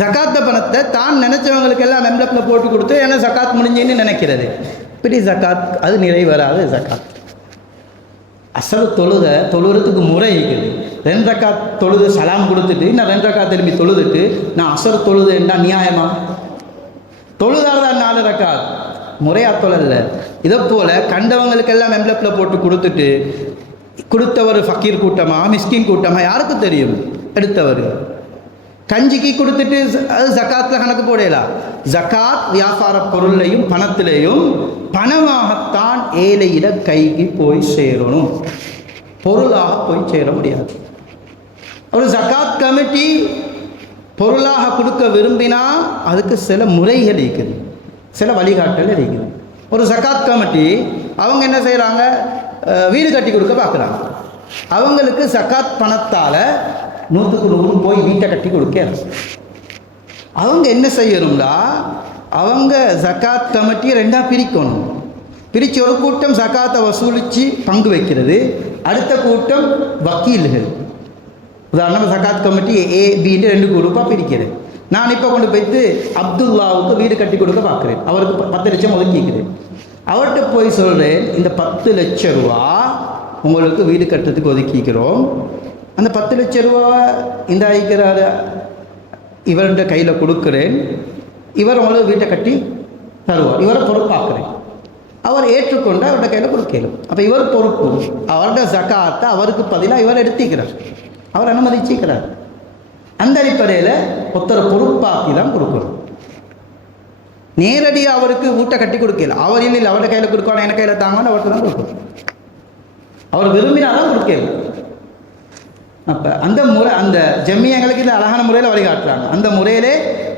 ஜக்காத்த பணத்தை தான் நினைச்சவங்களுக்கு எல்லாம் எம்லப்பில் போட்டு கொடுத்து ஏன்னா ஜக்காத் முடிஞ்சுன்னு நினைக்கிறது. இப்படி ஜக்காத் அது நிறைவேறாது. ஜக்காத் அசல் தொழுகிறதுக்கு முறை இருக்குது. 2 ரக்காத் தொழுது சலாம் கொடுத்துட்டு இன்னும் 2 ரக்காத் திரும்பி தொழுதுட்டு நான் அசர் தொழுதுன்னா நியாயமா? தொழுதால் தான் 4 ரக்காத், முறையாக தொழல. இதை போல் கண்டவங்களுக்கெல்லாம் எம்லப்பில் போட்டு கொடுத்துட்டு கொடுத்தவர் ஃபக்கீர் கூட்டமாக மிஸ்கின் கூட்டமாக யாருக்கு தெரியும்? எடுத்தவர் கஞ்சிக்கு கொடுத்துட்டு அது ஜக்காத்தில் கணக்கு போடலாம். ஜக்காத் வியாபார பொருளையும் பணத்திலையும் பணமாகத்தான் ஏழையிட கைக்கு போய் சேரணும், பொருளாக போய் சேர முடியாது. ஒரு ஜக்காத் கமிட்டி பொருளாக கொடுக்க விரும்பினா அதுக்கு சில முறைகள் இருக்குது, சில வழிகாட்டல் இருக்குது. ஒரு ஜக்காத் கமிட்டி அவங்க என்ன செய்கிறாங்க, வீடு கட்டி கொடுக்க பார்க்குறாங்க. அவங்களுக்கு ஜக்காத் பணத்தால் 100க்கு 100 போய் வீட்டை கட்டி கொடுக்க. அவங்க என்ன செய்யணும்னா அவங்க ஜக்காத் கமிட்டியை ரெண்டாக பிரிக்கணும். பிரித்து ஒரு கூட்டம் ஜக்காத்தை வசூலித்து பங்கு வைக்கிறது, அடுத்த கூட்டம் வக்கீல்கள். உதாரணமாக ஜக்காத் கமிட்டி ஏபின்னு 2 குரூப்பாக பிரிக்கிறது. நான் இப்போ கொண்டு போய்த்து அப்துல்லாவுக்கு வீடு கட்டி கொடுக்க பார்க்குறேன், அவருக்கு 10 லட்சம் ஒதுக்கிக்கிறேன். அவர்கிட்ட போய் சொல்கிறேன், இந்த 10 லட்ச ரூபா உங்களுக்கு வீடு கட்டுறதுக்கு ஒதுக்கிக்கிறோம், அந்த 10 லட்ச ரூபா இந்த ஐக்கிறார் இவர்கிட்ட கையில் கொடுக்குறேன், இவர் உங்களுக்கு வீட்டை கட்டி தருவார், இவரை பொறுப்பாக்குறேன். அவர் ஏற்றுக்கொண்டு அவர்கிட்ட கையில் கொடுக்கணும். அப்போ இவர் பொறுப்பு, அவருடைய ஜக்காத்தை அவருக்கு பதிலாக இவர் எடுத்துக்கிறார், அவர் அனுமதிச்சுக்கிறார். அந்த அடிப்படையில் ஒருத்தர் பொறுப்பாக்கி தான் கொடுக்கணும். நேரடியாக அவருக்கு வீட்டை கட்டி கொடுக்கல, அவர் இல்லை அவருடைய கையில் கொடுக்கணும், என் கையில் தாங்கன்னு அவருக்கு தான் கொடுக்கணும். அவர் விரும்பினாலும் கொடுக்கல. அப்போ அந்த முறை, அந்த ஜம்மியங்களுக்கு இந்த அழகான முறையில் வழிகாட்டுறாங்க. அந்த முறையிலே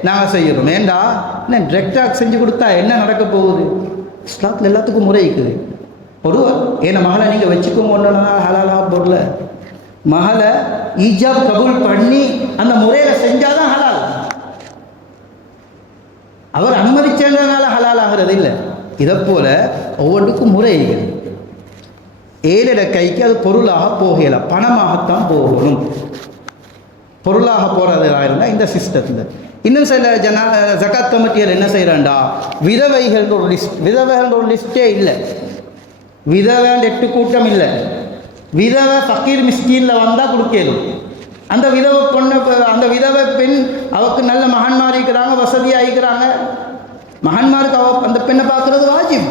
நாங்கள் செய்கிறோம். ஏண்டா என்ன டிரெக்டாக செஞ்சு கொடுத்தா என்ன நடக்க போகுது? இஸ்லாத்தில் எல்லாத்துக்கும் முறை இருக்குது. ஒருவர் ஏன்னா மகளை நீங்கள் வச்சுக்கோங்கன்னா ஹலாலாக பொருளை மகளை ஈஜாப் கபூல் பண்ணி அந்த முறையில் செஞ்சால் தான் ஹலால். அவர் அனுமதிச்சதுனால ஹலால் ஆகிறது இல்லை. இதை போல் ஒவ்வொன்றுக்கும் முறைகள். ஏழிட கைக்கு அது பொருளாக போகலை, பணமாகத்தான் போகணும். பொருளாக போகிறதா இருந்தால் இந்த சிஸ்டத்தில். இன்னும் சில ஜக்காத் கமிட்டிகள் என்ன செய்கிறாண்டா, விதவைகள் ஒரு லிஸ்ட், விதவைகள் ஒரு லிஸ்ட்டே இல்லை, விதவை 8 கூட்டம் இல்லை. விதவை ஃபக்கீர் மிஸ்கீனில் வந்தால் கொடுக்கணும். அந்த விதவை பொண்ணு, அந்த விதவை பெண் அவருக்கு நல்ல மகன்மார் இருக்கிறாங்க, வசதியாக இருக்கிறாங்க, மகன்மாருக்கு அந்த பெண்ணை பார்க்குறது வாஜிப்.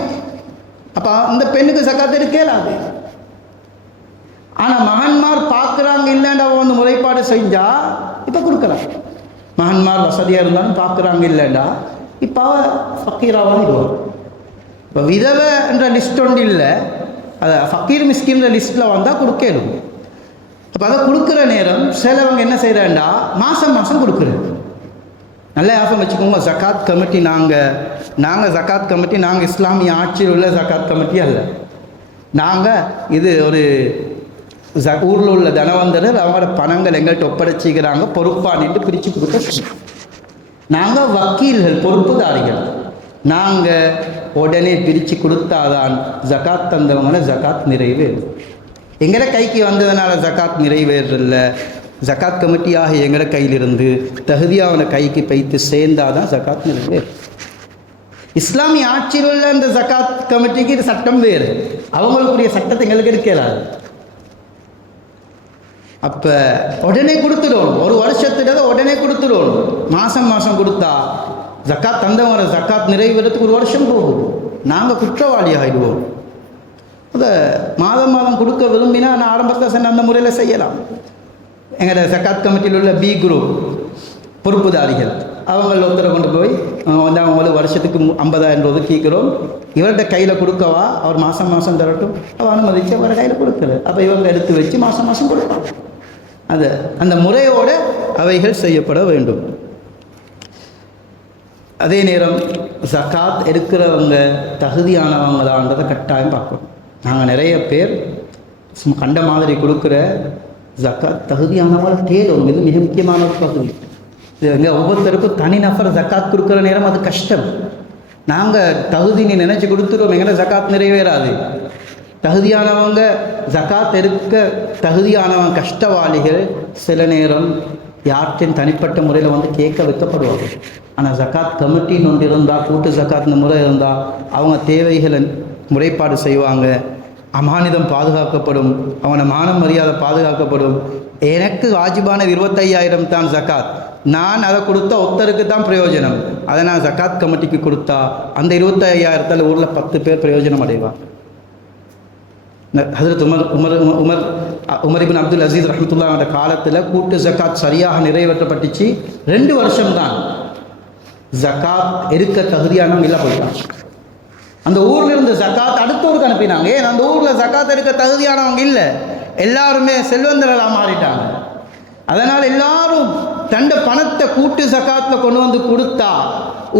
அப்போ அந்த பெண்ணுக்கு ஜக்காத் எடுக்கலாது. ஆனால் மகன்மார் பார்க்குறாங்க இல்லைன்னு அவன் வந்து முறைப்பாடு செஞ்சால் இப்போ கொடுக்குறான். மகன்மார் வசதியாக இருந்தாலும் பார்க்குறாங்க இல்லைண்டா இப்போ அவள் ஃபக்கீராக இருவான். இப்போ விதவை என்ற லிஸ்ட் ஒன்று இல்லை, அதை ஃபக்கீர் மிஸ்கின்ற லிஸ்ட்டில் வந்தால் கொடுக்கணும். அப்போ அதை கொடுக்குற நேரம் சிலவங்க என்ன செய்கிறாண்டா மாதம் மாதம் கொடுக்குறது. நல்ல ஞாபகம் வச்சுக்கோங்க, ஜக்காத் கமிட்டி நாங்கள் ஜக்காத் கமிட்டி நாங்கள் இஸ்லாமிய ஆட்சியில் உள்ள ஜக்காத் கமிட்டி அல்ல. நாங்கள் இது ஒரு ஊரில் உள்ள தனவந்தர்கள் அவங்களோட பணங்கள் எங்கள்கிட்ட ஒப்படைச்சிக்கிறாங்க, பொறுப்பானிட்டு பிரித்து கொடுக்க. நாங்கள் வக்கீல்கள், பொறுப்புதாரிகள். நாங்கள் உடனே பிரித்து கொடுத்தாதான் ஜக்காத் தந்தவங்கள ஜக்காத் நிறைவேறும். எங்களை கைக்கு வந்ததுனால ஜக்காத் நிறைவேறல. ஜக்காத் கமிட்டியாக எங்களோட கையிலிருந்து தகுதியான கைக்கு பைத்து சேர்ந்தாதான் ஜக்காத் நிறைவேறும். இஸ்லாமிய ஆட்சியில் உள்ள இந்த ஜக்காத் கமிட்டிக்கு இது சட்டம் வேறு, அவங்களுக்குரிய சட்டத்தை எங்களுக்கு எடுக்கலாது. அப்போ உடனே கொடுத்துடணும், ஒரு வருஷத்துல உடனே கொடுத்துடணும். மாதம் மாதம் கொடுத்தா ஜக்காத் தந்தவங்க ஜக்காத் நிறைவேறதுக்கு 1 வருஷம் போகும், நாங்கள் குற்றவாளி ஆகிடுவோம். அதை மாதம் மாதம் கொடுக்க விரும்பினா நான் ஆரம்பத்தில் சொன்ன அந்த முறையில் செய்யலாம். எங்களோட ஜக்காத் கமிட்டியில் உள்ள பி குரூப் பொறுப்புதாரிகள் அவங்கள ஒருத்தரை கொண்டு போய் வந்து அவங்களுக்கு வருஷத்துக்கு 50,000 ஒதுக்கிக்கிறோம், இவர்கிட்ட கையில் கொடுக்கவா, அவர் மாதம் மாதம் தரட்டும், அவள் அனுமதிச்சு அவரை கையில் கொடுக்குறது. அப்போ இவங்க எடுத்து வச்சு மாதம் மாதம் கொடுப்பாங்க. அந்த முறையோடு அவைகள் செய்யப்பட வேண்டும். அதே நேரம் ஜக்காத் எடுக்கிறவங்க தகுதியானவங்களான்றதை கட்டாயம் பார்க்கணும். நாங்கள் நிறைய பேர் கண்ட மாதிரி கொடுக்குற ஜக்காத் தகுதியானவங்களை தேடும். இது மிக முக்கியமான ஒரு பகுதி. இது ஒவ்வொருத்தருக்கும் தனிநபர் ஜக்காத் கொடுக்குற நேரம் அது கஷ்டம். நாங்கள் தகுதின்னு நினச்சி கொடுத்துருவோம், எங்கன்னா ஜக்காத் நிறைவேறாது. தகுதியானவங்க ஜக்காத் எடுக்க தகுதியானவங்க கஷ்டவாளிகள் சில நேரம் யார்கிட்டையும் தனிப்பட்ட முறையில் வந்து கேட்க வைக்கப்படுவாங்க. ஆனால் ஜக்காத் கமிட்டின்னு ஒன்று இருந்தால், கூட்டு ஜக்காத்னு முறை இருந்தால் அவங்க தேவைகளை முறைப்பாடு செய்வாங்க, அமானிதம் பாதுகாக்கப்படும், அவனை மான மரியாதை பாதுகாக்கப்படும். எனக்கு வாஜிபான 25,000 தான் ஜக்காத், நான் அதை கொடுத்தா ஒருத்தருக்கு தான் பிரயோஜனம். அதை நான் ஜகாத் கமிட்டிக்கு கொடுத்தா அந்த 25,000 ஊரில் 10 பேர் பிரயோஜனம் அடைவார். ஹஜ்ரத் உமர் இப்னு அப்துல் அசீஸ் ரஹ்மத்துல்லாஹி காலத்தில் கூட்டு ஜகாத் சரியாக நிறைவேற்றப்பட்டுச்சு. 2 வருஷம்தான் ஜகாத் எடுக்க தகுதியானவங்க இல்லை போயிட்டாங்க. அந்த ஊரில் இருந்து ஜகாத் அடுத்தவருக்கு அனுப்பினாங்க. ஏன் அந்த ஊரில் ஜகாத் எடுக்க தகுதியானவங்க இல்லை, எல்லாருமே செல்வந்தர்களாக மாறிட்டாங்க. அதனால் எல்லாரும் தண்ட பணத்தை கூட்டு ஜகாத்தில் கொண்டு வந்து கொடுத்தா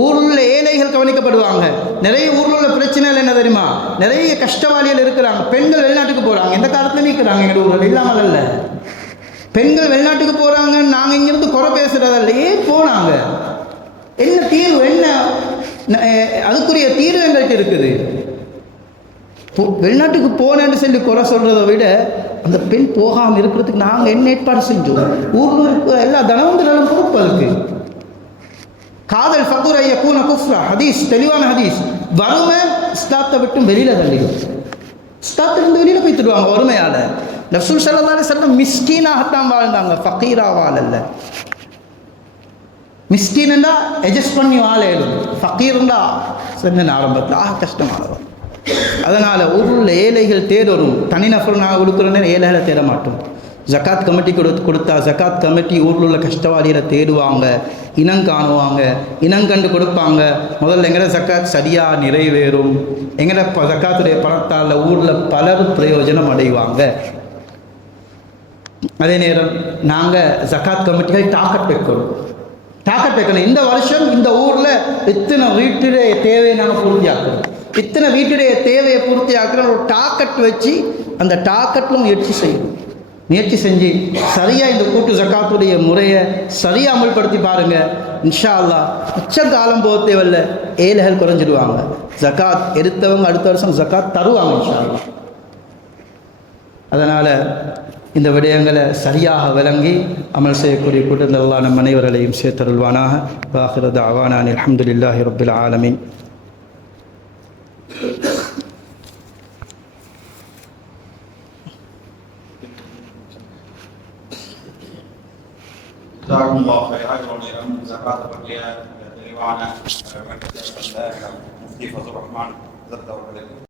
ஊரில் உள்ள ஏழைகள் கவனிக்கப்படுவாங்க. நிறைய ஊரில் உள்ள பிரச்சனைகள் என்ன தெரியுமா, நிறைய கஷ்டவாளிகள் இருக்கிறாங்க. பெண்கள் வெளிநாட்டுக்கு போகிறாங்க, எந்த காலத்தில் நிற்கிறாங்க எங்கள் ஊரில் இல்லாமல் அல்ல. பெண்கள் வெளிநாட்டுக்கு போகிறாங்க, நாங்கள் இங்கிருந்து குறை பேசுகிறதில்ல. ஏன் போனாங்க, என்ன தீர்வு, என்ன அதுக்குரிய தீர்வு எங்கள்கிட்ட இருக்குது. வெளிநாட்டுக்கு போனேன்னு சொல்லி குறை சொல்கிறத விட அந்த பெண் போகாமல் இருக்கிறதுக்கு நாங்கள் என்ன ஏற்பாடு செஞ்சோம். ஊரில் இருக்கிற எல்லா தனவந்தர்களும் பொறுப்பு அதுக்கு. காதல் ஃபக்குர் ஐயா கூன குஃப்ரா ஹதீஸ், தெளிவான ஹதீஸ். வறுமை இஸ்லாத்தை விட்டு வெளியில் தள்ளிடும். இஸ்லாத்திலிருந்து வெளியில் போய் தருவாங்க வறுமையால். ரசூல் ஸல்லல்லாஹு அலைஹி வஸல்லம் மிஸ்கீனாகத்தான் வாழ்ந்தாங்க, ஃபக்கீரா வாழல்ல. மிஸ்கீனா அட்ஜஸ்ட் பண்ணி வாழலும், ஃபக்கீர்னா சொன்ன ஆரம்பத்தில் கஷ்டமானவர். அதனால் ஊரில் ஏழைகள் தேடரும். தனிநபர் நான் கொடுக்குறேன்னு ஏழைகளை தேட மாட்டோம். ஜகாத் கமிட்டி கொடுத்தா ஜகாத் கமிட்டி ஊரில் உள்ள கஷ்டவாளிகளை தேடுவாங்க, இனம் காணுவாங்க, இனங்கண்டு கொடுப்பாங்க. முதல்ல எங்கட ஜகாத் சரியாக நிறைவேறும். எங்கட ஜகாத்துடைய பணத்தால் ஊரில் பலர் பிரயோஜனம் அடைவாங்க. அதே நேரம் நாங்கள் ஜகாத் கமிட்டிகள் டாக்கெட் வைக்கணும். இந்த வருஷம் இந்த ஊரில் இத்தனை வீட்டுடைய தேவையை நாங்கள் பூர்த்தியாக்கணும், இத்தனை வீட்டுடைய தேவையை பூர்த்தியாக்கணும். ஒரு டாக்கெட் வச்சு அந்த டாக்கெட்டில் முயற்சி செஞ்சு சரியாக இந்த கூட்டு ஜக்காத்துடைய முறையை சரியாக அமல்படுத்தி பாருங்கள். இன்ஷா அல்லாஹ் மிச்சம் காலம் போக தேவையில்லை, ஏழைகள் குறைஞ்சிடுவாங்க. ஜக்காத் எடுத்தவங்க அடுத்த வருஷம் ஜக்காத் தருவாங்க இன்ஷா அல்லாஹ். அதனால் இந்த விடயங்களை சரியாக விளங்கி அமல் செய்யக்கூடிய கூட்டத்தில் அல்லாஹ் நம் அனைவர்களையும் சேர்த்தருள்வானாக. வாஹிரு தஅவானா அல்ஹம்துலில்லாஹி ரப்பில் ஆலமீன். ஜகாத் பற்றிய தெளிவான முஃப்தி ஃபதுர் ரஹ்மான் அவர்களுக்கு